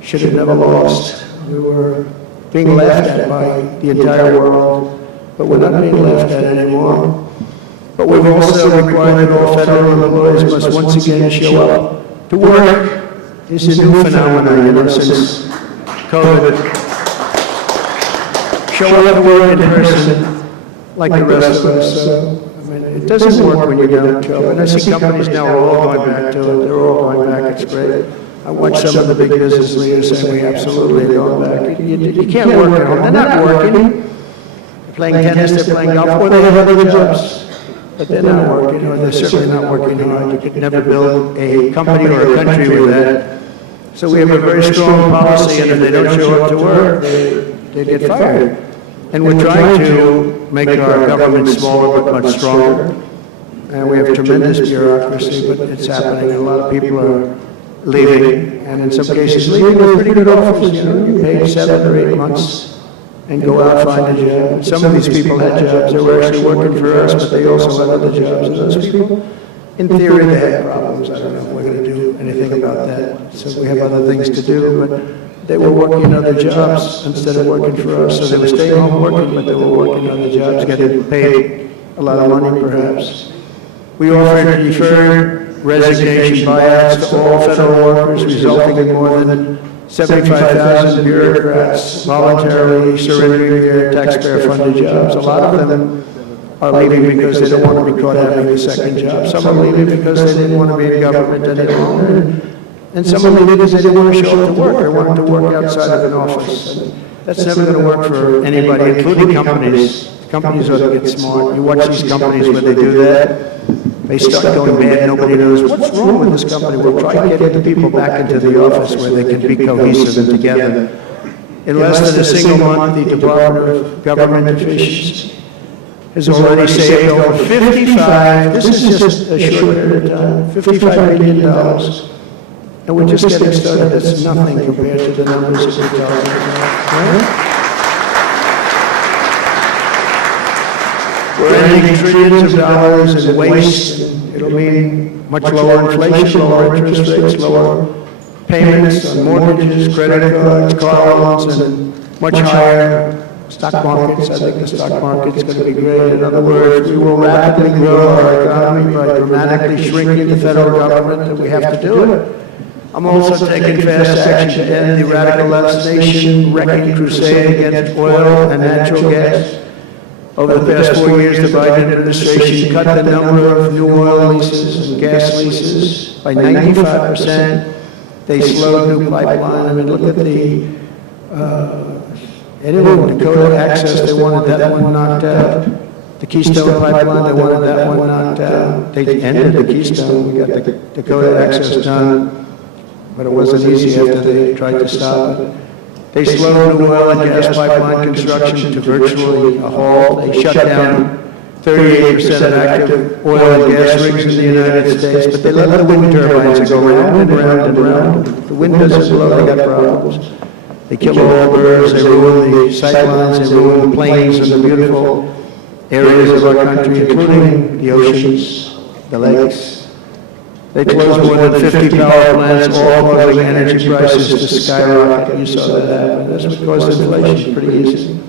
should have never lost. We were being laughed at by the entire world. But we're not being laughed at anymore. But we've also required that all federal employees must once again show up to work. It's a new phenomenon, you know, since COVID. Show up to work in person like the rest of us. I mean, it doesn't work when you don't show up. And I see companies now are all going back to it. They're all going back. It's great. I watch some of the big business leaders saying we absolutely are going back. You can't work at home. They're not working. Playing tennis, they're playing golf, or they have other jobs. But they're not working, or they're certainly not working hard. You could never build a company or a country with that. So we have a very strong policy, and if they don't show up to work, they get fired. And we're trying to make our government smaller but much stronger. and we have tremendous bureaucracy, but it's happening. A lot of people are leaving, and in some cases leaving with pretty good offers. You know, you pay 7 or 8 months and go out and find a job. And some of these people had jobs. They were actually working for us, but they also had other jobs. And those people, in theory, they had problems. I don't know if we're going to do anything about that. So we have other things to do, but they were working other jobs instead of working for us. So they were staying home working, but they were working other jobs, getting paid a lot of money perhaps. We offered deferred resignation buyouts to all federal workers, resulting in more than 75,000 bureaucrats voluntarily surrendering their taxpayer-funded jobs. A lot of them are leaving because they don't want to be caught having a second job. Some are leaving because they didn't want to be in government any longer. And some are leaving because they didn't want to show up to work. They wanted to work outside of an office. And that's never going to work for anybody, including companies. Companies ought to get smart. You watch these companies where they do that, they start going bad, nobody knows what's wrong with this company. We'll try to get the people back into the office where they can be cohesive and together. In less than a single month, the Department of Government Efficiency has already saved over 55, this is just a short period of time, $55 billion. And we're just getting started. That's nothing compared to the numbers that we're talking about. Right? We're ending trillions of dollars in waste. It'll mean much lower inflation, lower interest rates, lower payments on mortgages, credit cards, car loans, and much higher stock markets. I think the stock market's going to be great. In other words, we will rapidly grow our economy by dramatically shrinking the federal government, and we have to do it. I'm also taking fast action to end the radical legislation wrecking crusade against oil and natural gas. Over the past 4 years, the Biden administration cut the number of new oil leases and gas leases by 95%. They slowed new pipeline. I mean, look at the Dakota Access, they wanted that one knocked out. The Keystone Pipeline, they wanted that one knocked out. They ended the Keystone. We got the Dakota Access done, but it wasn't easy after they tried to stop it. They slowed new oil and gas pipeline construction to virtually a halt. They shut down 38% of active oil and gas rigs in the United States, but they let the wind turbines go round and round and round. The wind doesn't blow, they got problems. They kill all the birds, they ruin the sightlines, they ruin the plains and the beautiful areas of our country, including the oceans, the lakes. They closed more than 50 power plants, all causing energy prices to skyrocket. You saw that happen. That's what caused inflation, pretty easy.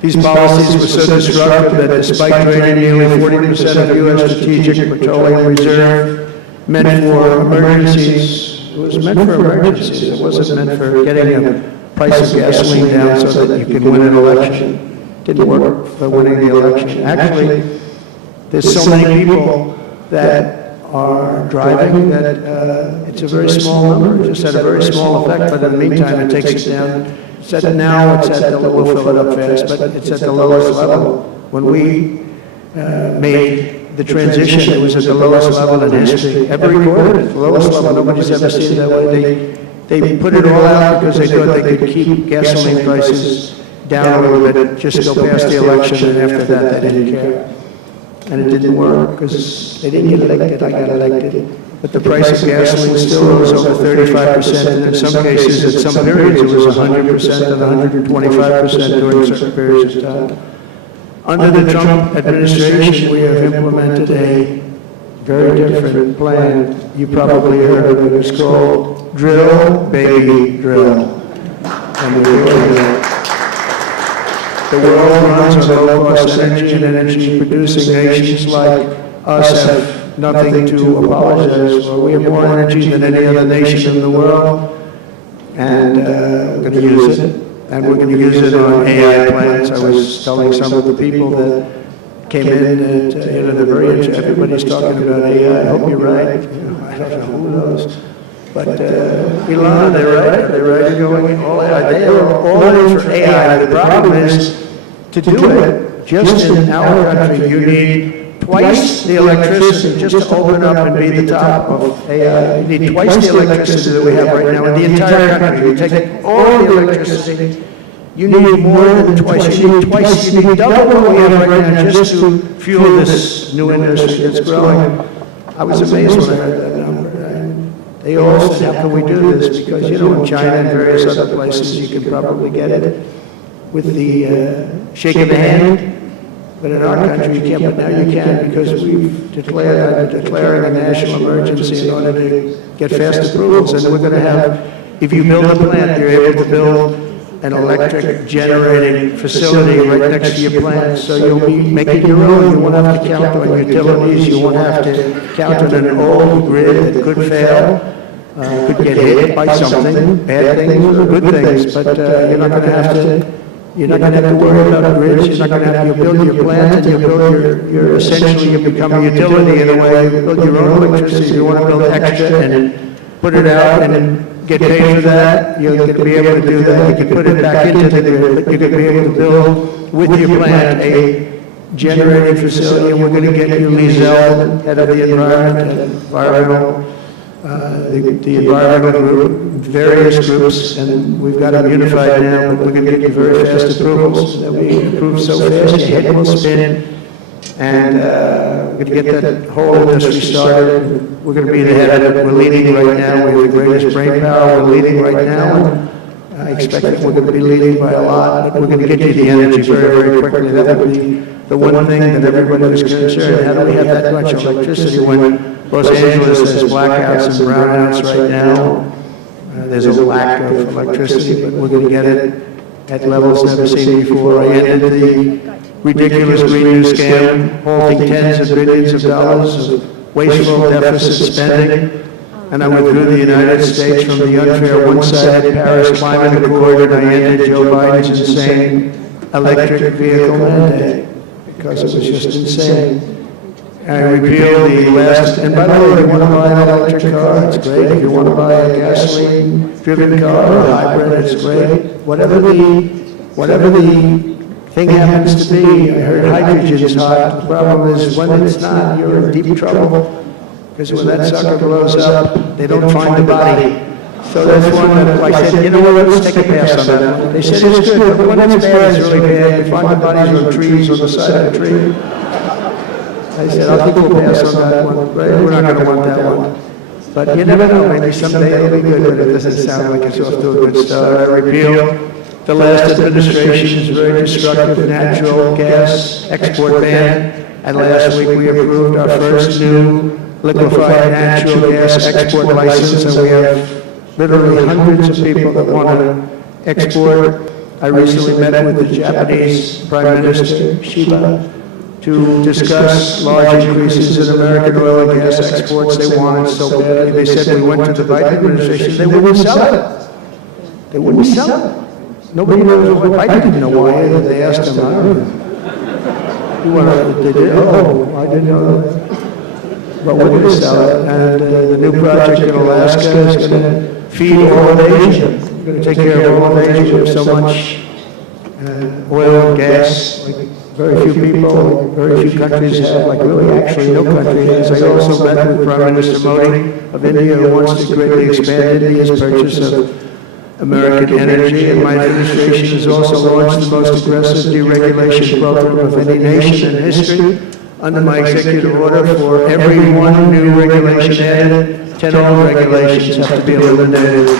These policies were so destructive that despite draining nearly 40% of U.S. strategic petroleum reserve, meant for emergencies, it was meant for emergencies. It wasn't meant for getting the price of gasoline down so that you can win an election. It didn't work for winning the election. Actually, there's so many people that are driving that it's a very small number. It just had a very small effect, but in the meantime, it takes it down. It's at now, it's at the, we'll fill it up fast, but it's at the lowest level. When we made the transition, it was at the lowest level in history, ever recorded, the lowest level. Nobody's ever seen it that way. They put it all out because they thought they could keep gasoline prices down a little bit, just go past the election, and after that, they didn't care. And it didn't work because they didn't get elected, I got elected. But the price of gasoline still rose over 35%, and in some cases, at some periods, it was 100% and 125% during certain periods of time. Under the Trump administration, we have implemented a very different plan. You probably heard of it. It's called Drill, Baby, Drill. And we're doing that. The world runs on low-cost energy, and energy-producing nations like us have nothing to apologize for. We have more energy than any other nation in the world, and we're going to use it. And we're going to use it on AI plants. I was telling some of the people that came in that, they're very interested. Everybody's talking about AI. I hope you're right. I don't know, who knows. But Elon, they're right. They're going all AI. They are all in for AI. The problem is, to do it, just in our country, you need twice the electricity just to open up and be the top of AI. You need twice the electricity that we have right now in the entire country. You take all the electricity you need more than twice. You need twice, you need double what we have right now just to fuel this new industry that's growing. I was amazed when I heard that number. They all said, how can we do this? Because, you know, in China and various other places, you can probably get it with the shake of the hand. But in our country, you can't, but now you can because we've declaring a national emergency in order to get fast approvals. And we're going to have, if you build a plant, you're able to build an electric generating facility right next to your plant. So you'll be making your own. You won't have to count on utilities. You won't have to count on an old grid that could fail. Could get hit by something, bad things or good things, but you're not going to have to worry about grids. You're not going to have to build your plant, and you build your essentially you become a utility in a way. You build your own electricity. If you want to build extra and put it out and get paid for that, you're going to be able to do that. You can put it back into the grid, but you're going to be able to build with your plant a generating facility, and we're going to get you Lee Zeldin, head of the environmental. The environmental group, various groups, and we've got them unified now, but we're going to get you very fast approvals. They'll be approved so fast, your head will spin, and we're going to get that whole industry started. We're going to be the head of it. We're leading right now. We have the greatest brain power. We're leading right now. I expect that we're going to be leading by a lot, but we're going to get you the energy very, very quickly. That would be the one thing that everybody was concerned. How do we have that much electricity when Los Angeles has blackouts and brownouts right now? There's a lack of electricity, but we're going to get it at levels never seen before. I ended the ridiculous Green New scam, halting tens of billions of dollars of wasteful deficit spending. And I withdrew the United States from the unfair one-sided Paris Climate Accord, and I ended Joe Biden's insane electric vehicle mandate because it was just insane. I repealed the last, and by the way, if you want to buy an electric car, it's great. If you want to buy a gasoline-driven car or a hybrid, it's great. Whatever the thing happens to be, I heard hydrogen is hot. The problem is when it's not, you're in deep trouble. Because when that sucker blows up, they don't find the body. So that's one that I said, you know what, let's take a pass on that one. They said it's good, but when it's bad, it's really bad. You find the bodies on trees on the side of the tree. I said, I think we'll pass on that one. Right? We're not going to want that one. But you never know, maybe someday it'll be good, but it doesn't sound like it's off to a good start. I repeal the last administration's very destructive natural gas export ban. And last week we approved our first new liquefied natural gas export license, and we have literally hundreds of people that want to export. I recently met with the Japanese Prime Minister, Shiba, to discuss large increases in American oil and gas exports. They wanted so badly. They said we went to the Biden administration, they wouldn't sell it. They wouldn't sell it. Nobody knows what, I didn't know why. They asked him, I don't know. You want to, they did, oh, I didn't know that. But we're going to sell it, and the new project in Alaska is going to feed all of Asia. We're going to take care of all of Asia. We have so much oil and gas, like very few people, like very few countries have, like really actually no country has. I also met with Prime Minister Modi of India, who wants to greatly expand India's purchase of American energy, and my administration has also launched the most aggressive deregulation program of any nation in history. Under my executive order, for every one new regulation added, 10 old regulations have to be eliminated.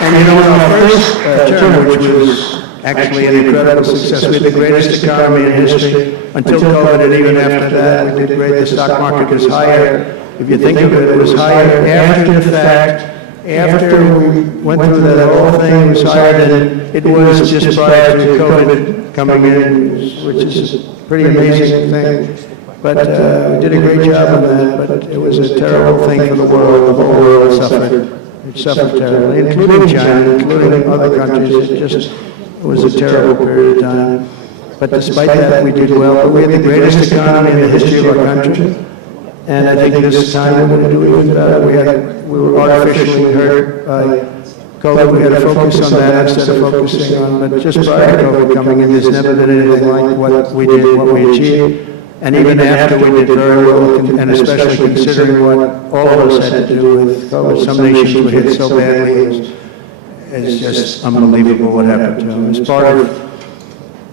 And you know, in our first term, which was actually an incredible success, we had the greatest economy in history until COVID, and even after that, we did great. The stock market was higher. If you think of it, it was higher after the fact. After we went through that whole thing, it was higher than it was just prior to COVID coming in, which is a pretty amazing thing. But we did a great job on that, but it was a terrible thing for the world. The whole world suffered. It suffered terribly, including China, including other countries. It was a terrible period of time. But despite that, we did well. But we had the greatest economy in the history of our country. And I think this time we're going to do even better. We were artificially hurt by COVID. We had to focus on that instead of focusing on, but just prior to COVID coming in, there's never been anything like what we did, what we achieved. And even after we did very well, and especially considering what all of us had to do with COVID, some nations were hit so badly, it's just unbelievable what happened to them. As part of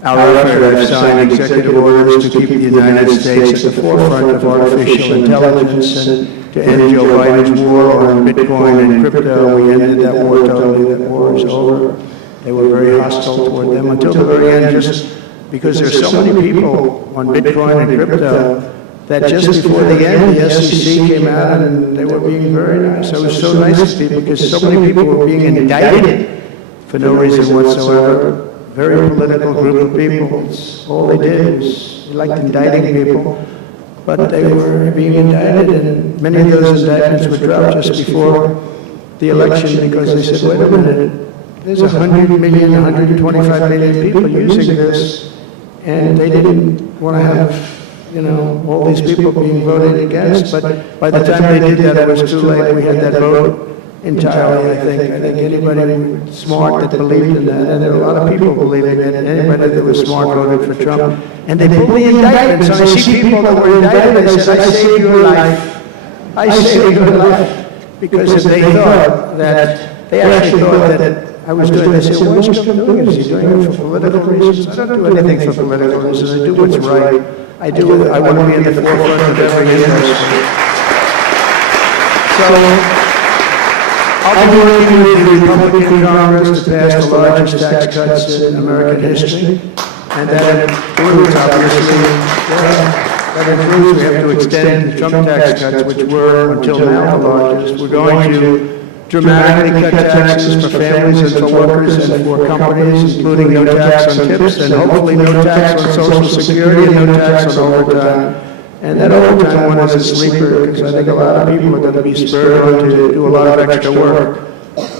our effort, I've signed executive orders to keep the United States at the forefront of artificial intelligence and to end Joe Biden's war on Bitcoin and crypto. We ended that war totally. That war is over. They were very hostile toward them until the very end, just because there's so many people on Bitcoin and crypto that just before the end, the SEC came out and they were being very nice. I was so nice to people because so many people were being indicted for no reason whatsoever. Very political group of people. It's all they did was they liked indicting people, but they were being indicted, and many of those indictments were dropped just before the election because they said, wait a minute, there's 100 million, 125 million people using this, and they didn't want to have, all these people being voted against, but by the time they did that, it was too late. We had that vote entirely, I think. I think anybody smart that believed in that, and there were a lot of people believing it, anybody that was smart voted for Trump. And they pulled the indictments. I see people that were indicted, they said, I saved your life. I saved your life. Because if they thought that, they actually thought that I was doing this, they said, what's Trump doing? Is he doing it for political reasons? I don't do anything for political reasons. I do what's right. I want to be in the forefront of every industry. So, I'll be working with the Republican Congress to pass the largest tax cuts in American history, and that includes, obviously, we have to extend the Trump tax cuts, which were, until now, the largest. We're going to dramatically cut taxes for families and for workers and for companies, including no tax on tips, and hopefully no tax on Social Security and no tax on overtime. And that overtime one is a sleeper, because I think a lot of people are going to be spurred on to do a lot of extra work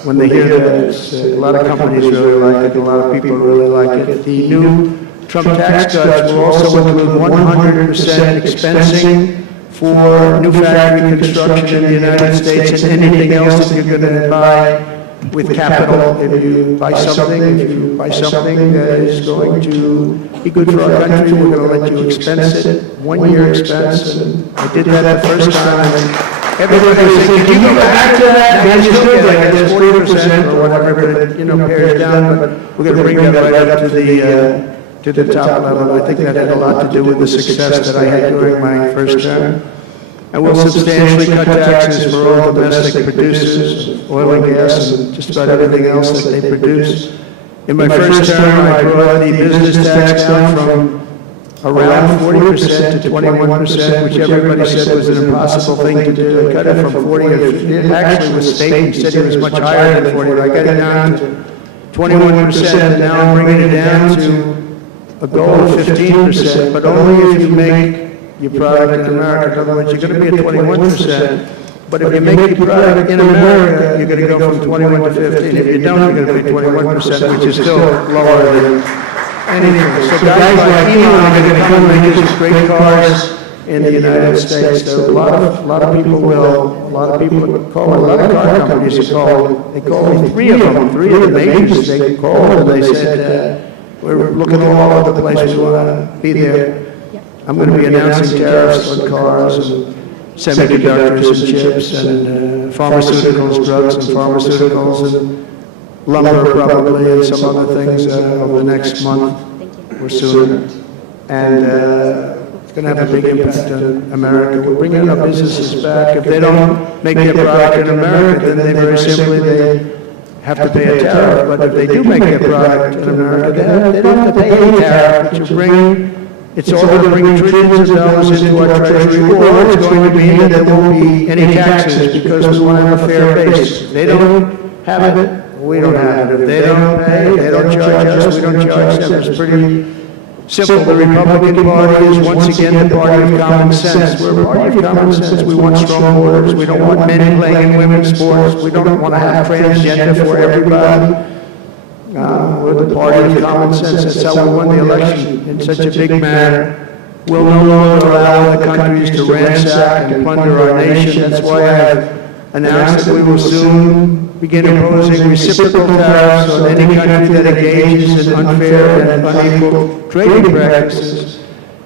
when they hear that. A lot of companies really like it, a lot of people really like it. The new Trump tax cuts will also include 100% expensing for new factory construction in the United States and anything else that you're going to buy with capital. If you buy something that is going to be good for our country, we're going to let you expense it, 1 year expense. And I did that the first time, and everybody was saying, can you go back to that? And you're still getting, I guess, 40% or whatever, but it, pares down, but we're going to bring that right up to the top level. I think that had a lot to do with the success that I had during my first term. And we'll substantially cut taxes for all domestic producers of oil and gas and just about everything else that they produce. In my first term, I brought the business tax down from around 40% to 21%, which everybody said was an impossible thing to do. I cut it from 40 to 50. It actually was State said it was much higher than 40. I got it down to 21%, and now I'm bringing it down to a goal of 15%, but only if you make your product in America. In other words, you're going to be at 21%, but if you make your product in America, you're going to go from 21 to 15. If you don't, you're going to be 21%, which is still lower than anything. So guys like Elon are going to come and make these great cars in the United States. So a lot of people will, a lot of people call, a lot of car companies have called. They called me, three of the majors. They called and they said, we're looking all over the place. We want to be there. I'm going to be announcing tariffs on cars and semiconductors and chips and pharmaceuticals, drugs and pharmaceuticals and lumber probably and some other things over the next month or sooner. And it's going to have a big impact on America. We're bringing our businesses back. If they don't make their product in America, then they very simply they have to pay a tariff. But if they do make their product in America, they don't have to pay any tariff, which will bring. It's all going to bring trillions of dollars into our treasury, or it's going to mean that there won't be any taxes because we want to have a fair base. If they don't have it, we don't have it. If they don't pay, they don't charge us, we don't charge them. It's pretty simple. The Republican Party is once again the party of common sense. We're a party of common sense. We want strong borders. We don't want men playing in women's sports. We don't want to have transgender for everybody. We're the party of common sense. That's how we won the election in such a big manner. We'll no longer allow other countries to ransack and plunder our nation. That's why I've announced that we will soon begin imposing reciprocal tariffs on any country that engages in unfair and unequal trading practices.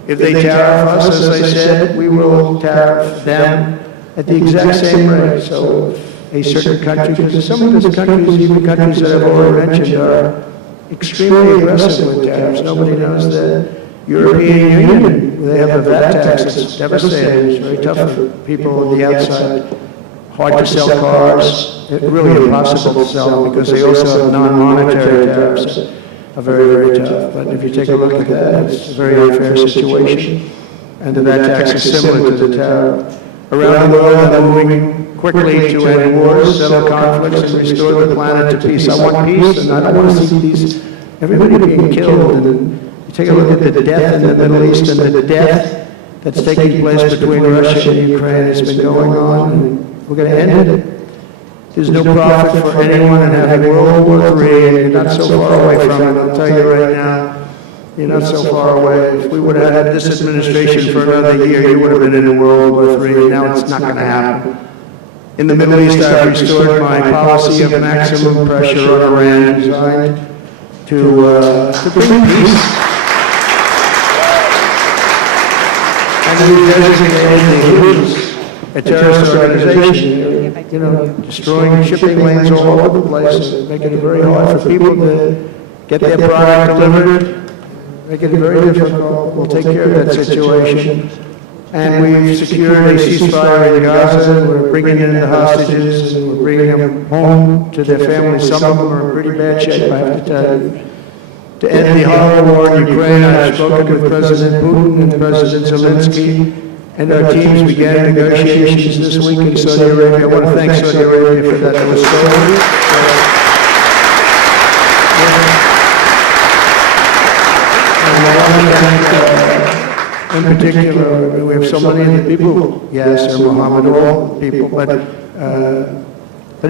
If they tariff us, as I said, we will tariff them at the exact same rate. So if a certain country, because some of these countries, even countries that I've already mentioned, are extremely aggressive with tariffs. Nobody knows that. European Union, they have a VAT tax that's devastating. It's very tough for people on the outside. Hard to sell cars, really impossible to sell them because they also have non-monetary tariffs that are very, very tough. But if you take a look at that, it's a very unfair situation. And the VAT tax is similar to the tariff. Around the world, they're moving quickly to end wars, settle conflicts, and restore the planet to peace. I want peace, and I don't want to see everybody being killed. And you take a look at the death in the Middle East and the death that's taking place between Russia and Ukraine. It's been going on, and we're going to end it. There's no profit for anyone in having World War III, and you're not so far away from it. I'll tell you right now, you're not so far away. If we would have had this administration for another year, you would have been in World War III. Now it's not going to happen. In the Middle East, I've restored my policy of maximum pressure on Iran, designed to bring peace. And we designated the Houthis a terrorist organization, destroying shipping lanes all over the place, making it very hard for people to get their product delivered, making it very difficult. We'll take care of that situation. And we've secured a ceasefire in Gaza. We're bringing in the hostages, and we're bringing them home to their families. Some of them are in pretty bad shape, I have to tell you. To end the horrible war in Ukraine, I've spoken with President Putin and President Zelensky, and our teams began negotiations this week in Saudi Arabia. I want to thank Saudi Arabia for that. It was so in particular, we have so many of the people, yes, they're Mohammed, all people, but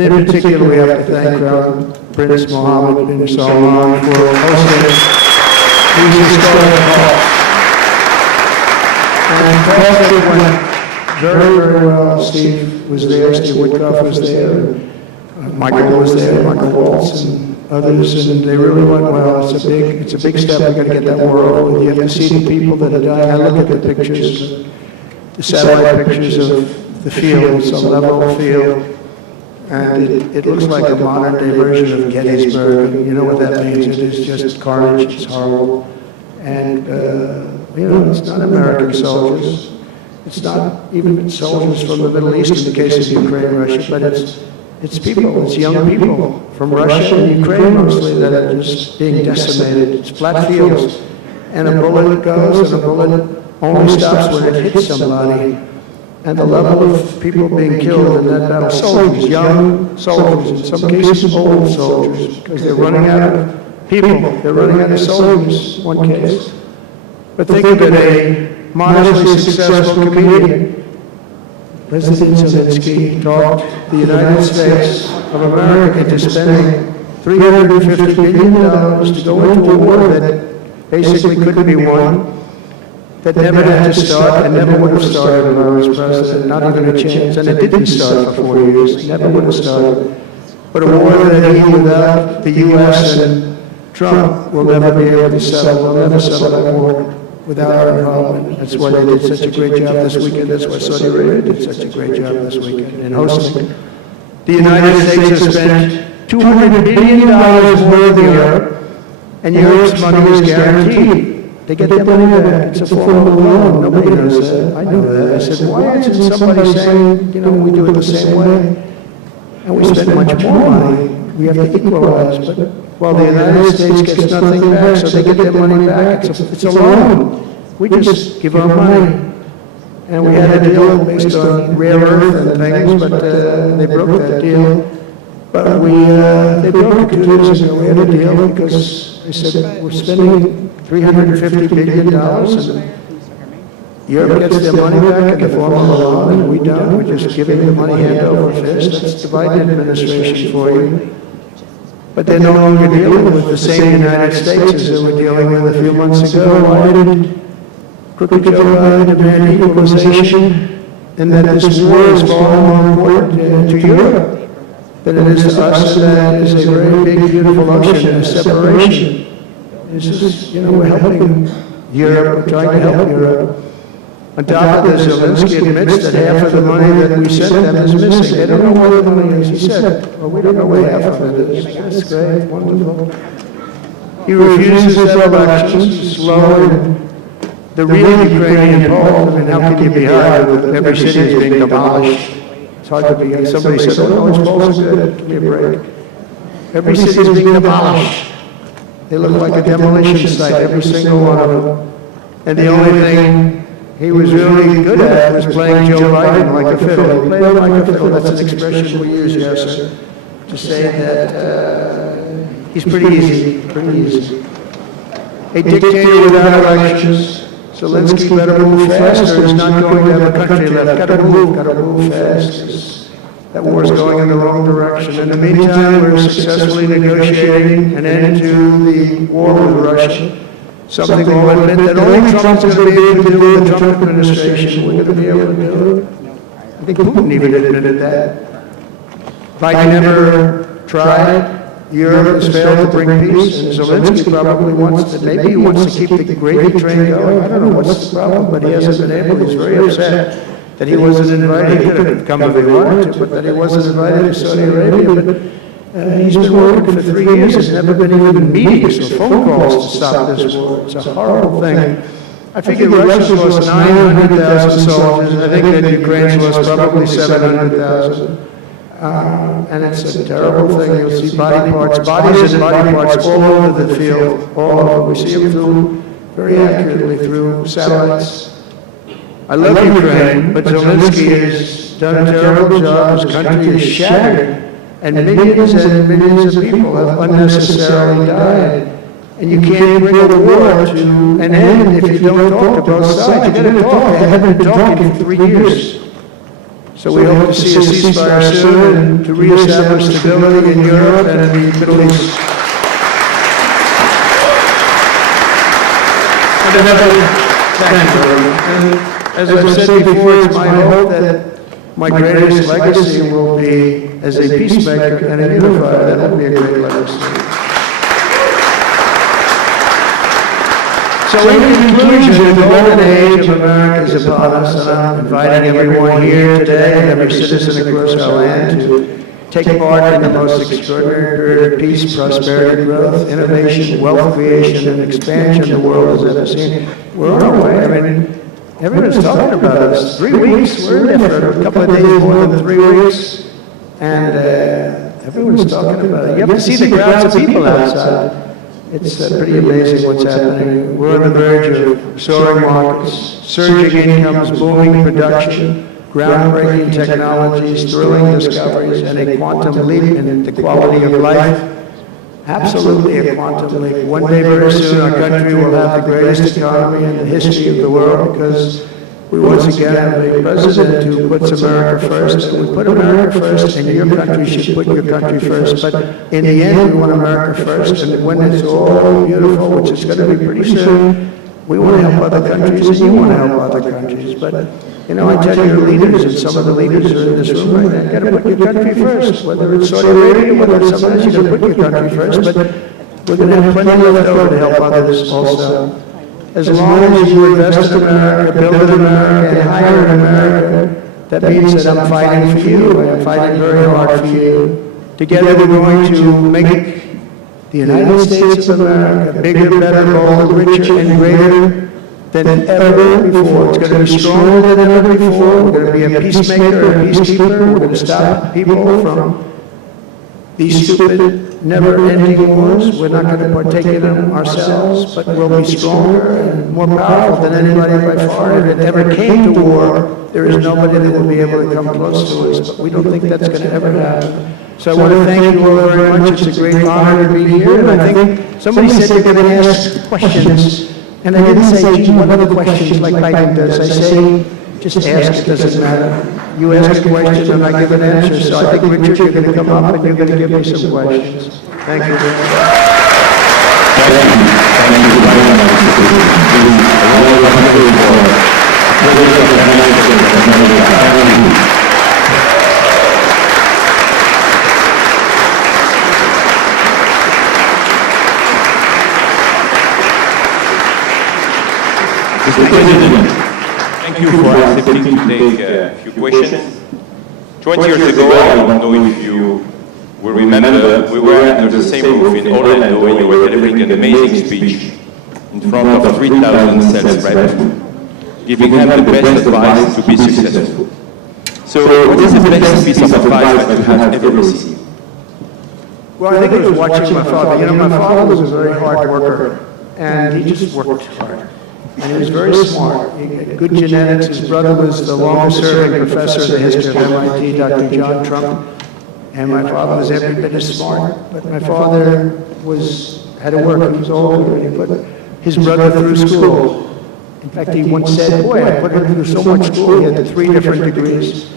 in particular, we have to thank Prince Mohammed bin Salman for hosting these historic talks. And talks that went very, very well. Steve was there, Steve Woodcock was there, Michael was there, Michael Waltz, and others, and they really went well. It's a big step. We've got to get that war over with. You have to see the people that are dying. I look at the pictures, the satellite pictures of the field. It's a level field. And it looks like a modern-day version of Gettysburg. You know what that means. It is just carnage. It's horrible. And, it's not American soldiers. It's not even soldiers from the Middle East in the case of Ukraine and Russia, but it's people. It's young people from Russia and Ukraine mostly that are just being decimated. It's flat fields. And a bullet goes, and a bullet only stops when it hits somebody. And the level of people being killed in that battle, soldiers, young soldiers, in some cases old soldiers, because they're running out of people, they're running out of soldiers, in one case. But think of it, a modestly successful comedian, President Zelensky, talked the United States of America into spending $350 billion to go into a war that basically couldn't be won, that never had to start and never would have started if I was president, not even a chance. And it didn't start for 4 years, never would have started. But a war that even without the U.S. and Trump will never be able to settle. We'll never settle that war without our involvement. That's why they did such a great job this weekend. That's why Saudi Arabia did such a great job this weekend in hosting. The United States has spent $200 billion more than Europe, and Europe's money is guaranteed. They get their money back. It's a form of loan. Nobody knows that. I know that. I said, why isn't somebody saying, we do it the same way? And we spend much more money. We have to equalize. But while the United States gets nothing back, so they get their money back, it's a loan. We just give our money. And we had a deal based on rare earth and things, but they broke that deal. But they broke it 2 years ago. We had a deal because they said, we're spending $350 billion, and Europe gets their money back in the form of a loan, and we don't. We're just giving the money hand over fist. That's the Biden administration for you. But they're no longer dealing with the same United States as they were dealing with a few months ago. Why did Crooked Joe Biden demand equalization, and that this war is far more important to Europe than it is to us, and that is a very big, beautiful ocean and a separation. This is, we're helping Europe, we're trying to help Europe. On top of this, Zelensky admits that half of the money that we sent them is missing. They don't know where the money is. He said, well, we don't know where half of it is. That's great, wonderful. He refuses to have elections, he's slow, and the real Ukrainian poll, I mean, how can you be hard with every city is being demolished? It's hard to be, somebody said, oh, no, his polls are good, give me a break. Every city is being demolished. They look like a demolition site, every single one of them. And the only thing he was really good at was playing Joe Biden like a fiddle. He played him like a fiddle, that's an expression we use, yes, sir, to say that he's pretty easy, pretty easy. A dictator without elections. Zelensky better move faster, he's not going to have a country left. Gotta move fast. That war's going in the wrong direction. In the meantime, we're successfully negotiating an end to the war with Russia. Something we'll admit that only Trump's going to be able to do with the Trump administration. We're going to be able to do it. I think Putin even admitted that. Biden never tried. Europe has failed to bring peace, and Zelensky probably wants to, maybe he wants to keep the gravy train going. I don't know what's the problem, but he hasn't been able. He's very upset that he wasn't invited. He could have come if he wanted to, but that he wasn't invited to Saudi Arabia. But he's been working for 3 years. There's never been even meetings or phone calls to stop this war. It's a horrible thing. I figure Russia's lost 900,000 soldiers. I think that Ukraine's lost probably 700,000. And it's a terrible thing. You'll see bodies and body parts all over the field, all over. We see them through, very accurately through satellites. I love Ukraine, but Zelensky has done a terrible job. His country is shattered, and millions and millions of people have unnecessarily died. And you can't bring a war to an end if you don't talk to both sides. You gotta talk. They haven't been talking for 3 years. So we hope to see a ceasefire soon and to reestablish stability in Europe and in the Middle East. Thank you. As I've said before, it's my hope that my greatest legacy will be as a peacemaker and a unifier. That will be a great legacy. So in conclusion, the golden age of America is upon us, and I'm inviting everyone here today, and every citizen across our land, to take part in the most extraordinary period of peace, prosperity, growth, innovation, wealth creation, and expansion the world has ever seen. We're on our way. I mean, everyone's talking about us. 3 weeks, we're in there for a couple of days more than 3 weeks, and everyone's talking about it. You have to see the crowds of people outside. It's pretty amazing what's happening. We're on the verge of soaring markets, surging incomes, booming production, groundbreaking technologies, thrilling discoveries, and a quantum leap in the quality of life. Absolutely a quantum leap. One day very soon our country will have the greatest economy in the history of the world because we once again have a president who puts America first, and we put America first, and your country should put your country first. But in the end, we want America first, and when it's all beautiful, which is going to be pretty soon, we want to help other countries, and you want to help other countries. But, you know, I tell your leaders, and some of the leaders are in this room right now, you got to put your country first, whether it's Saudi Arabia, whether it's somewhere else, you got to put your country first, but we're going to have plenty left over to help others also. As long as you invest in America, build in America, and hire in America, that means that I'm fighting for you, and I'm fighting very hard for you. Together we're going to make the United States of America bigger, better, bolder, richer, and greater than ever before. It's going to be stronger than ever before. We're going to be a peacemaker, a peacekeeper. We're going to stop people from these stupid, never-ending wars. We're not going to partake in them ourselves, but we'll be stronger and more powerful than anybody by far. If it ever came to war, there is nobody that will be able to come close to us, but we don't think that's going to ever happen. So I want to thank you all very much. It's a great honor to be here, and I think somebody said you're going to ask questions, and I didn't say, gee, what other questions like Biden does. I say, just ask, it doesn't matter. You ask a question and I give an answer. So I think, Richard, you're going to come up and you're going to give me some questions. Thank you very much. President, thank you for accepting to take a few questions. 20 years ago, I don't know if you will remember, we were under the same roof in Orlando when you were delivering an amazing speech in front of 3,000 sales reps, giving them the best advice to be successful. So, what is the best piece of advice that you have ever received? Well, I think it was watching my father. You know, my father was a very hard worker, and he just worked hard. And he was very smart. He had good genetics. His brother was the longest-serving professor in the history of MIT, Dr. John Trump. And my father was every bit as smart. But my father had to work. He was older, and he put his brother through school. In fact, he once said, boy, I put him through so much school. He had 3 different degrees.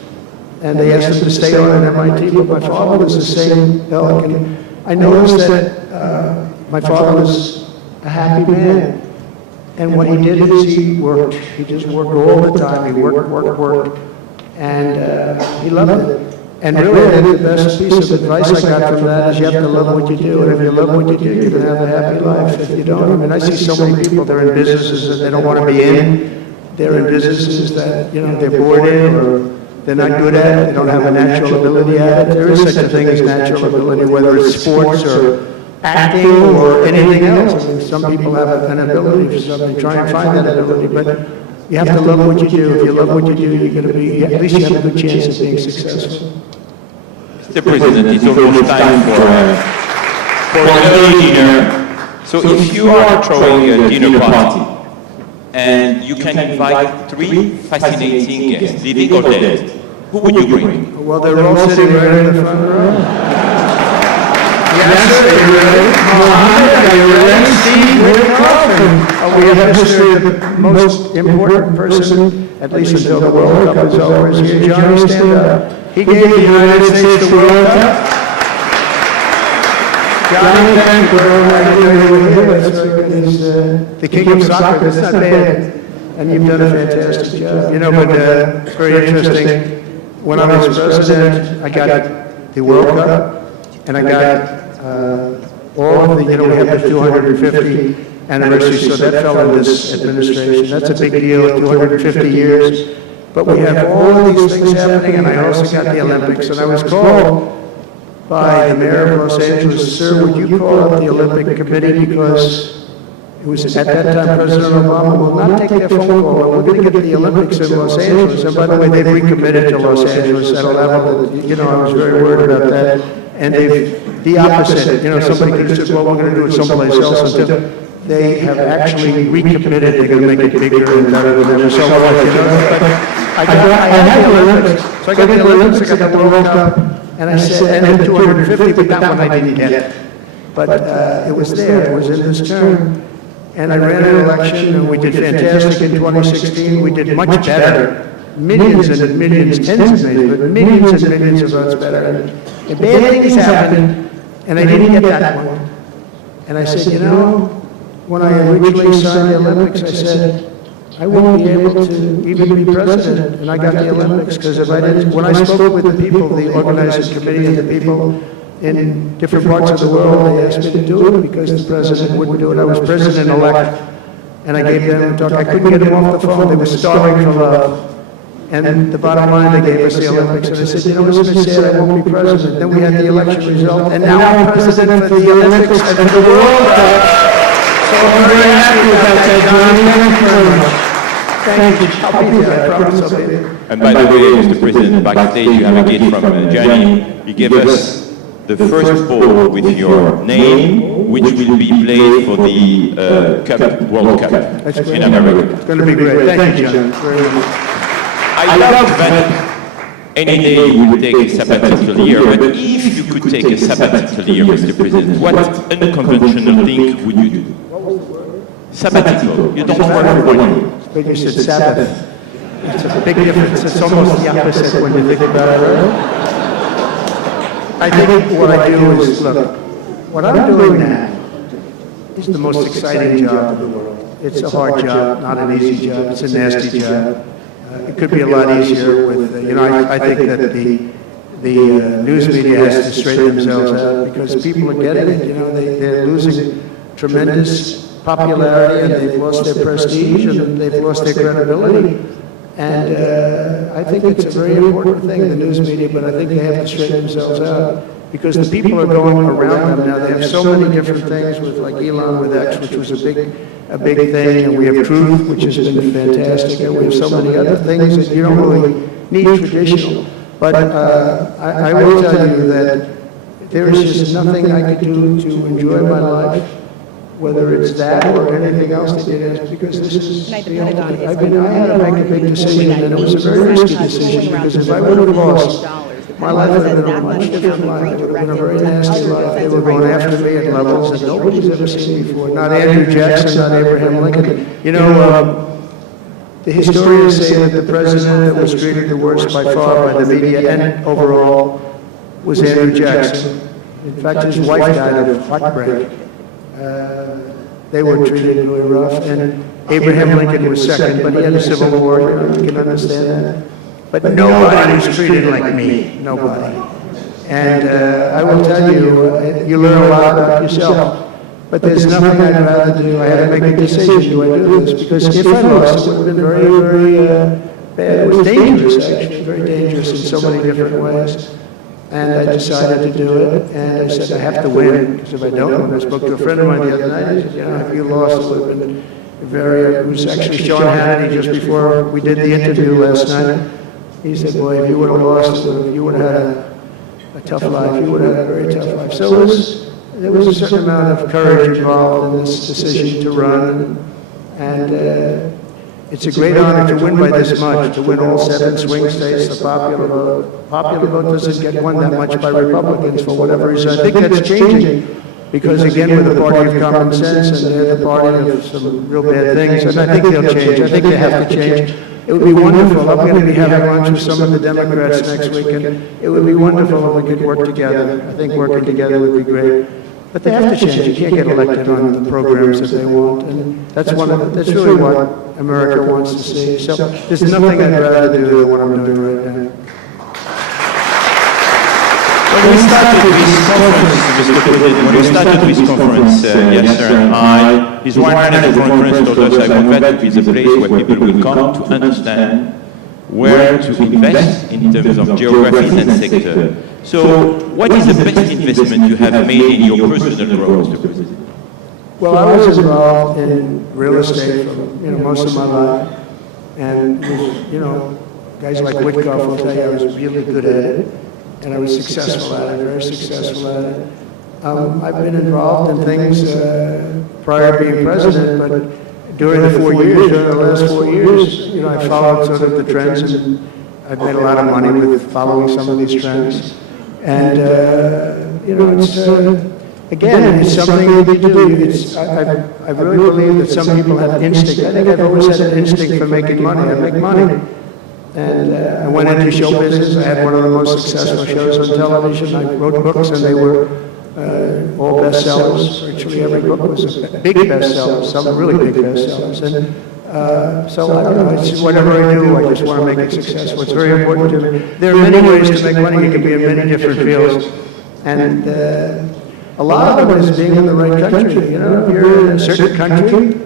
And they asked him to stay on at MIT, but my father was the same ilk. And I noticed that my father was a happy man. And what he did is he worked. He just worked all the time. He worked. And he loved it. And really, I think the best piece of advice I got from that is you have to love what you do. And if you love what you do, you're going to have a happy life. If you don't, I mean, I see so many people, they're in businesses that they don't want to be in. They're in businesses that, you know, they're bored in or they're not good at it. They don't have a natural ability at it. There is such a thing as natural ability, whether it's sports or acting or anything else. I mean, some people have an ability for something, try and find that ability, but you have to love what you do. If you love what you do, you're going to be, at least you have a good chance of being successful. Mr. President, it's almost time for a dinner. So if you are throwing a dinner party and you can invite 3 fascinating guests, living or dead, who would you bring? Well, they're all sitting right in the front row. Yes, sir. Are you ready? Mohammed, are you ready? Steve Whitcomb. We have history of the most important person, at least until the World Cup is over, is here. Johnny, stand up. He gave the United States the World Cup. Johnny, thank you. I didn't know you were here. That's very good. He's the king of soccer. That's not bad. And you've done a fantastic job. You know, but it's very interesting. When I was president, I got the World Cup, and I got all of the, you know, we have the 250 anniversary, so that fell in this administration. That's a big deal, 250 years. But we have all of these things happening, and I also got the Olympics. And I was called by the mayor of Los Angeles, sir, would you call up the Olympic committee, because it was at that time President Obama will not take their phone call, and we're going to get the Olympics in Los Angeles. And by the way, they've recommitted to Los Angeles at a level that, you know, I was very worried about that. And they've, the opposite, you know, somebody could have said, well, we're going to do it someplace else. Until they have actually recommitted, they're going to make it bigger and better than ever. So, you know, but I had the Olympics. So I got the Olympics, I got the World Cup, and I said, and the 250, but that one I didn't get. But it was there, it was in this term. And I ran an election, and we did fantastic in 2016. We did much better. Millions and millions, tens of millions, but millions and millions of votes better. And bad things happened, and I didn't get that one. And I said, you know, when I originally signed the Olympics, I said, I won't be able to even be president, and I got the Olympics, because if I didn't, when I spoke with the people, the organizing committee and the people in different parts of the world, they asked me to do it because the president wouldn't do it. I was president-elect, and I gave them a talk. I couldn't get them off the phone. They were starving for love. And the bottom line, they gave us the Olympics. And I said, you know, it's been said I won't be president. Then we had the election result, and now I'm president for the Olympics and for the World Cup. So I'm very happy about that, Johnny. Thank you very much. Thank you. I'll be there. I promise I'll be there. And by the way, Mr. President, backstage you have a gift from Gianni. He gave us the first ball with your name, which will be played for the World Cup in America. It's going to be great. Thank you, John. Very much. I love that any day you would take a sabbatical year, but if you could take a sabbatical year, Mr. President, what unconventional thing would you do? Sabbatical. You don't work for 1 year. But you said Sabbath. It's a big difference. It's almost the opposite when you think about it, right? I think what I do is, look, what I'm doing now is the most exciting job in the world. It's a hard job, not an easy job. It's a nasty job. It could be a lot easier with, you know, I think that the news media has to straighten themselves out because people are getting it, you know, they're losing tremendous popularity and they've lost their prestige and they've lost their credibility. And I think it's a very important thing, the news media, but I think they have to straighten themselves out because the people are going around them now. They have so many different things with like Elon with X, which was a big thing, and we have Truth, which has been fantastic, and we have so many other things that you don't really need traditional. But I will tell you that there is just nothing I could do to enjoy my life, whether it's that or anything else that it is, because this is the only, I had to make a big decision, and it was a very risky decision, because if I would have lost, my life would have been a much different life. It would have been a very nasty life. They were going after me at levels that nobody's ever seen before. Not Andrew Jackson, not Abraham Lincoln. You know, the historians say that the president that was treated the worst by far by the media and overall was Andrew Jackson. In fact, his wife died of heartbreak. They were treated really rough, and Abraham Lincoln was second, but he had a civil war, you can understand that. But nobody was treated like me, nobody. And I will tell you, you learn a lot about yourself, but there's nothing I'd rather do. I had to make a decision, do I do this? Because if I lost, it would have been very, very bad. It was dangerous, actually, very dangerous in so many different ways. And I decided to do it, and I said, I have to win, because if I don't win, I spoke to a friend of mine the other night, I said, you know, if you lost, it would have been very, it was actually Sean Hannity just before we did the interview last night. He said, boy, if you would have lost, you would have had a tough life, you would have had a very tough life. So there was a certain amount of courage involved in this decision to run, and it's a great honor to win by this much, to win all 7 swing states, the popular vote. Popular vote doesn't get won that much by Republicans for whatever reason. I think that's changing because, again, we're the party of common sense and they're the party of some real bad things, and I think they'll change. I think they have to change. It would be wonderful. I'm going to be having lunch with some of the Democrats next week, and it would be wonderful if we could work together. I think working together would be great. But they have to change. You can't get elected on the programs that they want, and that's really what America wants to see. So there's nothing I'd rather do than what I'm doing right now. When we started this conference, yes sir, His Royal Highness the conference told us I want that to be the place where people will come to understand where to invest in terms of geographies and sector. So, what is the best investment you have made in your personal growth, Mr. President? Well, I was involved in real estate for most of my life, and guys like Witkoff will tell you I was really good at it, and I was successful at it, very successful at it. I've been involved in things prior to being president, but during the last 4 years, I followed sort of the trends, and I've made a lot of money with following some of these trends. And, it's, again, it's something that you do. I really believe that some people have instinct. I think I've always had an instinct for making money. I make money. And I went into show business. I had one of the most successful shows on television. I wrote books, and they were all bestsellers. Virtually every book was a big bestseller, some really big bestsellers. And so I don't know, it's whatever I do, I just want to make it successful. It's very important to me. There are many ways to make money. You can be in many different fields. And a lot of it is being in the right country. If you're in a certain country,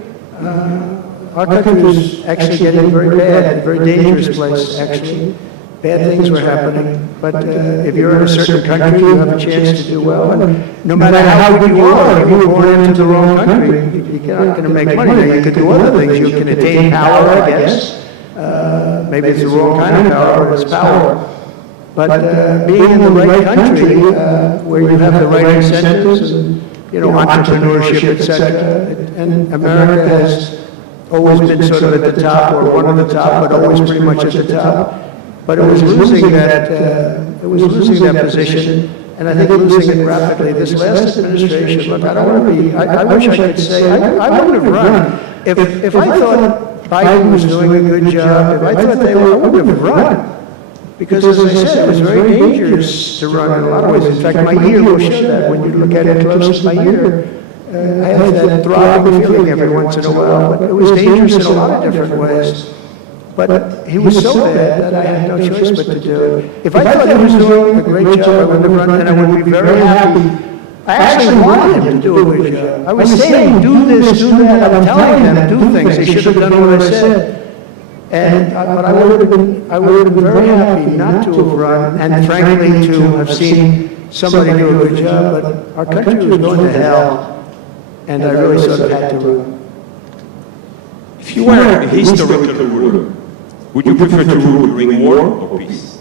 our country is actually getting very bad, a very dangerous place, actually. Bad things were happening, but if you're in a certain country, you have a chance to do well. And no matter how good you are, if you were born into the wrong country, you're not going to make money. Now, you can do other things. You can attain power, I guess. Maybe it's the wrong kind of power, but it's power. But being in the right country, where you have the right incentives and entrepreneurship, etc. And America has always been sort of at the top, or one of the top, but always pretty much at the top. But it was losing that position, and I think losing it rapidly. This last administration, look, I don't want to be, I wish I could say, I wouldn't have run. If I thought Biden was doing a good job, if I thought they were, I wouldn't have run. Because as I said, it was very dangerous to run in a lot of ways. In fact, my ear will show that. When you look at it close, my ear, I have that throbbing feeling every once in a while, but it was dangerous in a lot of different ways. But he was so bad that I had no choice but to do it. If I thought he was doing a great job, I wouldn't have run, and I would be very happy I actually wanted him to do a good job. I was saying, do this, do that, I'm telling them, do things, they should have done what I said. But I would have been very happy not to have run, and frankly, to have seen somebody do a good job, but our country was going to hell, and I really sort of had to run. If you were a historical ruler, would you prefer to rule during war or peace?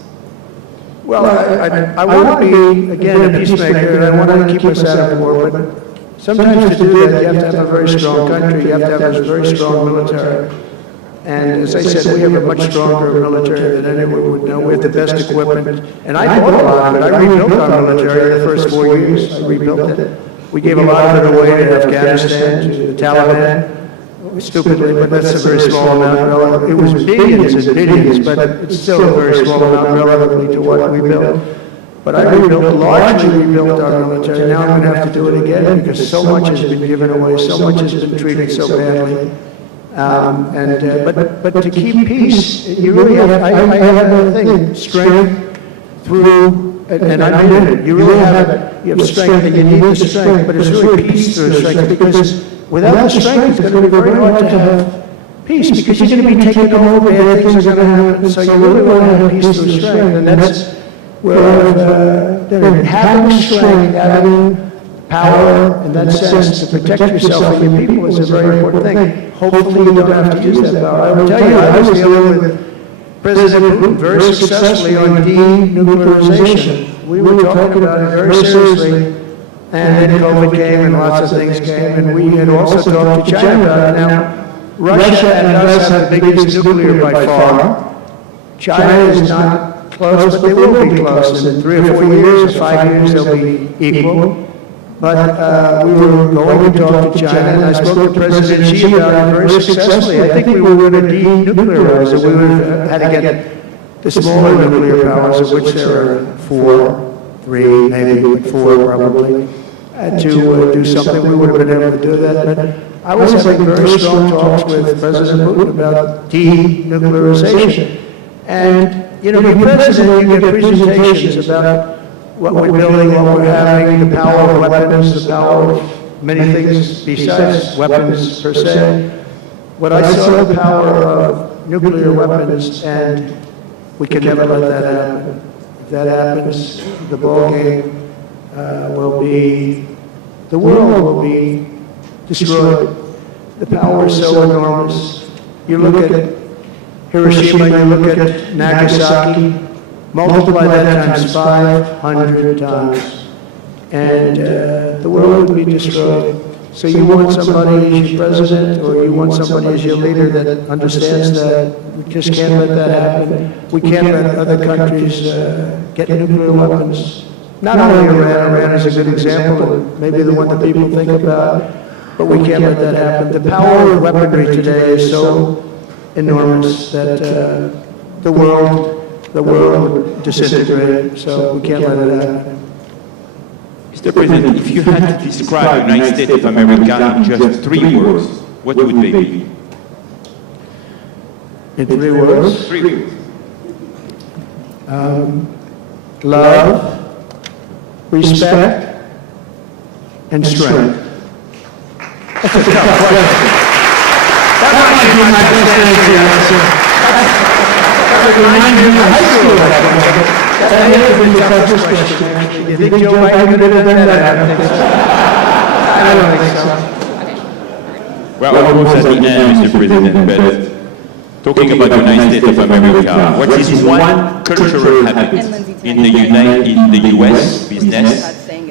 Well, I want to be, again, a peacemaker, and I want to keep us out of war, but sometimes to do that, you have to have a very strong country, you have to have a very strong military. And as I said, we have a much stronger military than anyone would know. We have the best equipment. And I bought a lot of it. I rebuilt our military in the first 4 years. I rebuilt it. We gave a lot of it away to Afghanistan, to the Taliban, stupidly, but that's a very small amount. It was billions and billions, but it's still a very small amount relatively to what we built. But I largely rebuilt our military. Now I'm going to have to do it again because so much has been given away, so much has been treated so badly. But to keep peace, you really have, I have a thing, strength through, and I did it, you really have it, you have strength and you need the strength, but it's really peace through strength, because without the strength, it's going to be very hard to have peace, because you're going to be taken over, bad things are going to happen, so you really want to have peace through strength, and that's where I've done it. Having strength, having power in that sense to protect yourself and your people is a very important thing. Hopefully you don't have to use that power. I will tell you, I was dealing with President Putin very successfully on denuclearization. We were talking about it very seriously, and then COVID came and lots of things came, and we had also talked to China about it. Now, Russia and us have the biggest nuclear by far. China is not close, but they will be close. In 3 or 4 years or 5 years, they'll be equal. But we were going to talk to China, and I spoke to President Xi about it very successfully. I think we were going to denuclearize it. We would have had to get the smaller nuclear powers, of which there are 4, 3, maybe 4 probably, to do something. We would have been able to do that. But I was having very strong talks with President Putin about denuclearization. And, you know, the president, you get presentations about what we're building, what we're having, the power of weapons, the power of many things besides weapons per se. What I saw the power of nuclear weapons, and we can never let that happen. If that happens, the ball game will be, the world will be destroyed. The power is so enormous. You look at Hiroshima, you look at Nagasaki, multiply that times 500 times, and the world would be destroyed. So you want somebody as your president, or you want somebody as your leader that understands that we just can't let that happen. We can't let other countries get nuclear weapons. Not only Iran, Iran is a good example, maybe the one that people think about, but we can't let that happen. The power of weaponry today is so enormous that the world would disintegrate, so we can't let it happen. Mr. President, if you had to describe the United States of America in just 3 words, what would they be? In 3 words? 3 words. Love, respect, and strength. That's a tough question. That might be my best answer. Reminds me of high school. That may have been the toughest question. You think Joe Biden could have done that? I don't think so. Well, we're almost at the end, Mr. President, but talking about the United States of America, what is one cultural habit in the U.S. business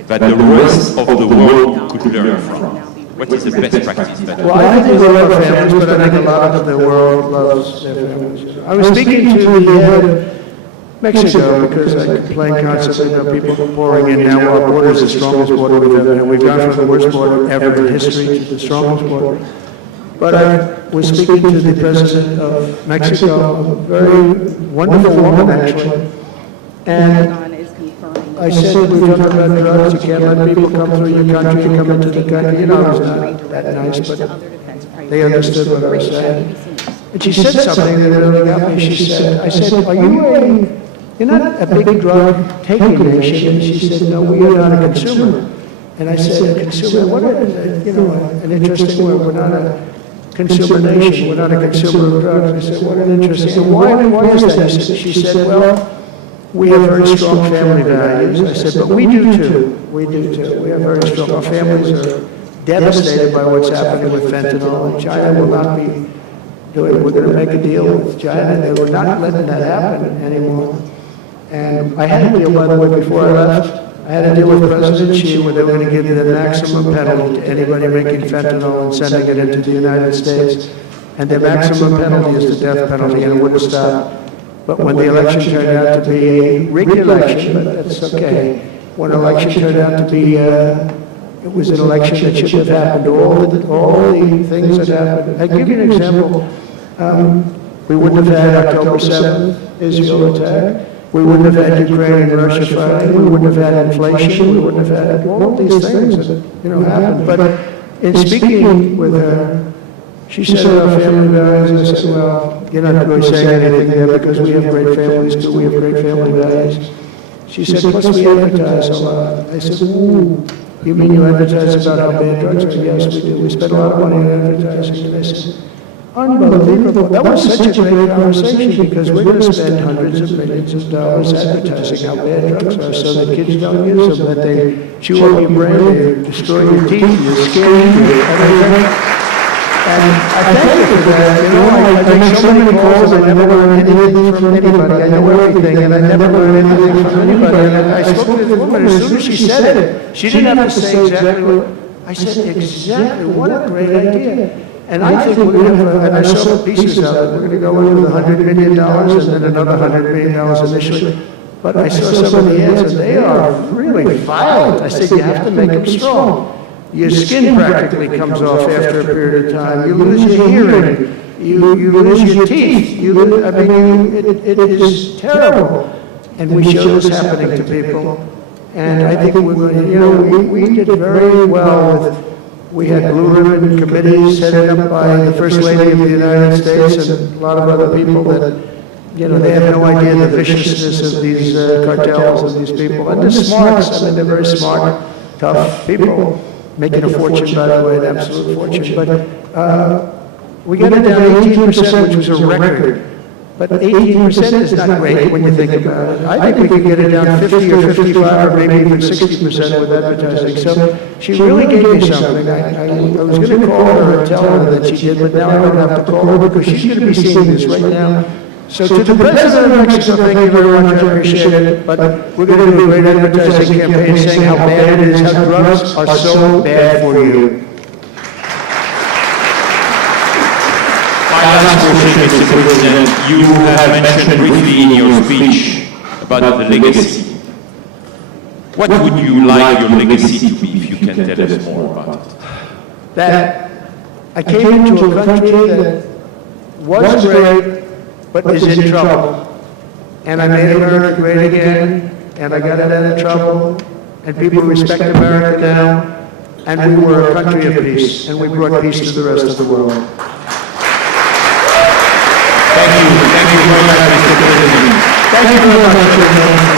that the rest of the world could learn from? What is the best practice? Well, I think we love our families, but I think a lot of the world loves their families. I was speaking to the head of Mexico because I complain constantly about people pouring in. Now our border is the strongest border we've ever had. We've gone from the worst border ever in history to the strongest border. But I was speaking to the president of Mexico, a very wonderful woman actually, and I said, we're talking about drugs, you can't let people come through your country and come into the country. You know, I was not that nice, but they understood what I was saying. And she said something that really got me. She said, I said, you're not a big drug taking nation? And she said, no, we are not a consumer. And I said, consumer, what is, an interesting word, we're not a consumer nation, we're not a consumer of drugs. I said, what an interesting, and why is that? She said, well, we have very strong family values. I said, but we do too. We do too. We have very strong, our families are devastated by what's happening with fentanyl, and China will not be doing, we're going to make a deal with China, they were not letting that happen anymore. And I had a deal, by the way, before I left. I had a deal with President Xi where they were going to give the maximum penalty to anybody making fentanyl and sending it into the United States. And the maximum penalty is the death penalty, and it wouldn't stop. But when the election turned out to be a rigged election, but that's okay. When an election turned out to be, it was an election that shouldn't have happened. All the things that happened. I'll give you an example. We wouldn't have had October 7th, Israel attack. We wouldn't have had Ukraine and Russia fighting. We wouldn't have had inflation. We wouldn't have had all of these things that, happened. But in speaking with her, she said our family values. I said, well, you're not really saying anything there because we have great families too. We have great family values. She said, plus we advertise a lot. I said, ooh, you mean you advertise about how bad drugs are? Yes, we do. We spend a lot of money on advertising. And I said, unbelievable. That was such a great conversation because we're going to spend hundreds of millions of dollars advertising how bad drugs are so that kids don't use them, that they chew up your brain, they destroy your teeth, your skin, everything. And I thank you for that. I make so many calls and I never learn anything from anybody. I know everything and I never learn anything from anybody. And I spoke to this woman, as soon as she said it, she didn't have to say exactly what, I said, exactly, what a great idea. And I think we're going to have, and I saw pieces of it, we're going to go in with $100 million and then another $100 million initially. But I saw some of the ads and they are really violent. I said, you have to make them strong. Your skin practically comes off after a period of time. You lose your hearing. You lose your teeth. It is terrible. And we show this happening to people. And I think we're going to, we did very well with, we had blue ribbon committees headed up by the First Lady of the United States and a lot of other people that, they have no idea the viciousness of these cartels and these people. And they're smart. They're very smart, tough people. Making a fortune, by the way, an absolute fortune. But we got it down 18%, which was a record. But 18% is not great when you think about it. I think we could get it down 50 or 55 or maybe even 60% with advertising. So she really gave me something. I was going to call her and tell her that she did, but now I don't have to call her because she's going to be seeing this right now. So to the President of Mexico, thank you very much, I appreciate it, but we're going to do a great advertising campaign saying how bad it is, how drugs are so bad for you. My last question, Mr. President, you have mentioned briefly in your speech about the legacy. What would you like your legacy to be, if you can tell us more about it? That I came into a country that was great, but is in trouble. And I made America great again, and I got it out of trouble, and people respect America now, and we were a country of peace, and we brought peace to the rest of the world. Thank you very much, Mr. President. Thank you very much.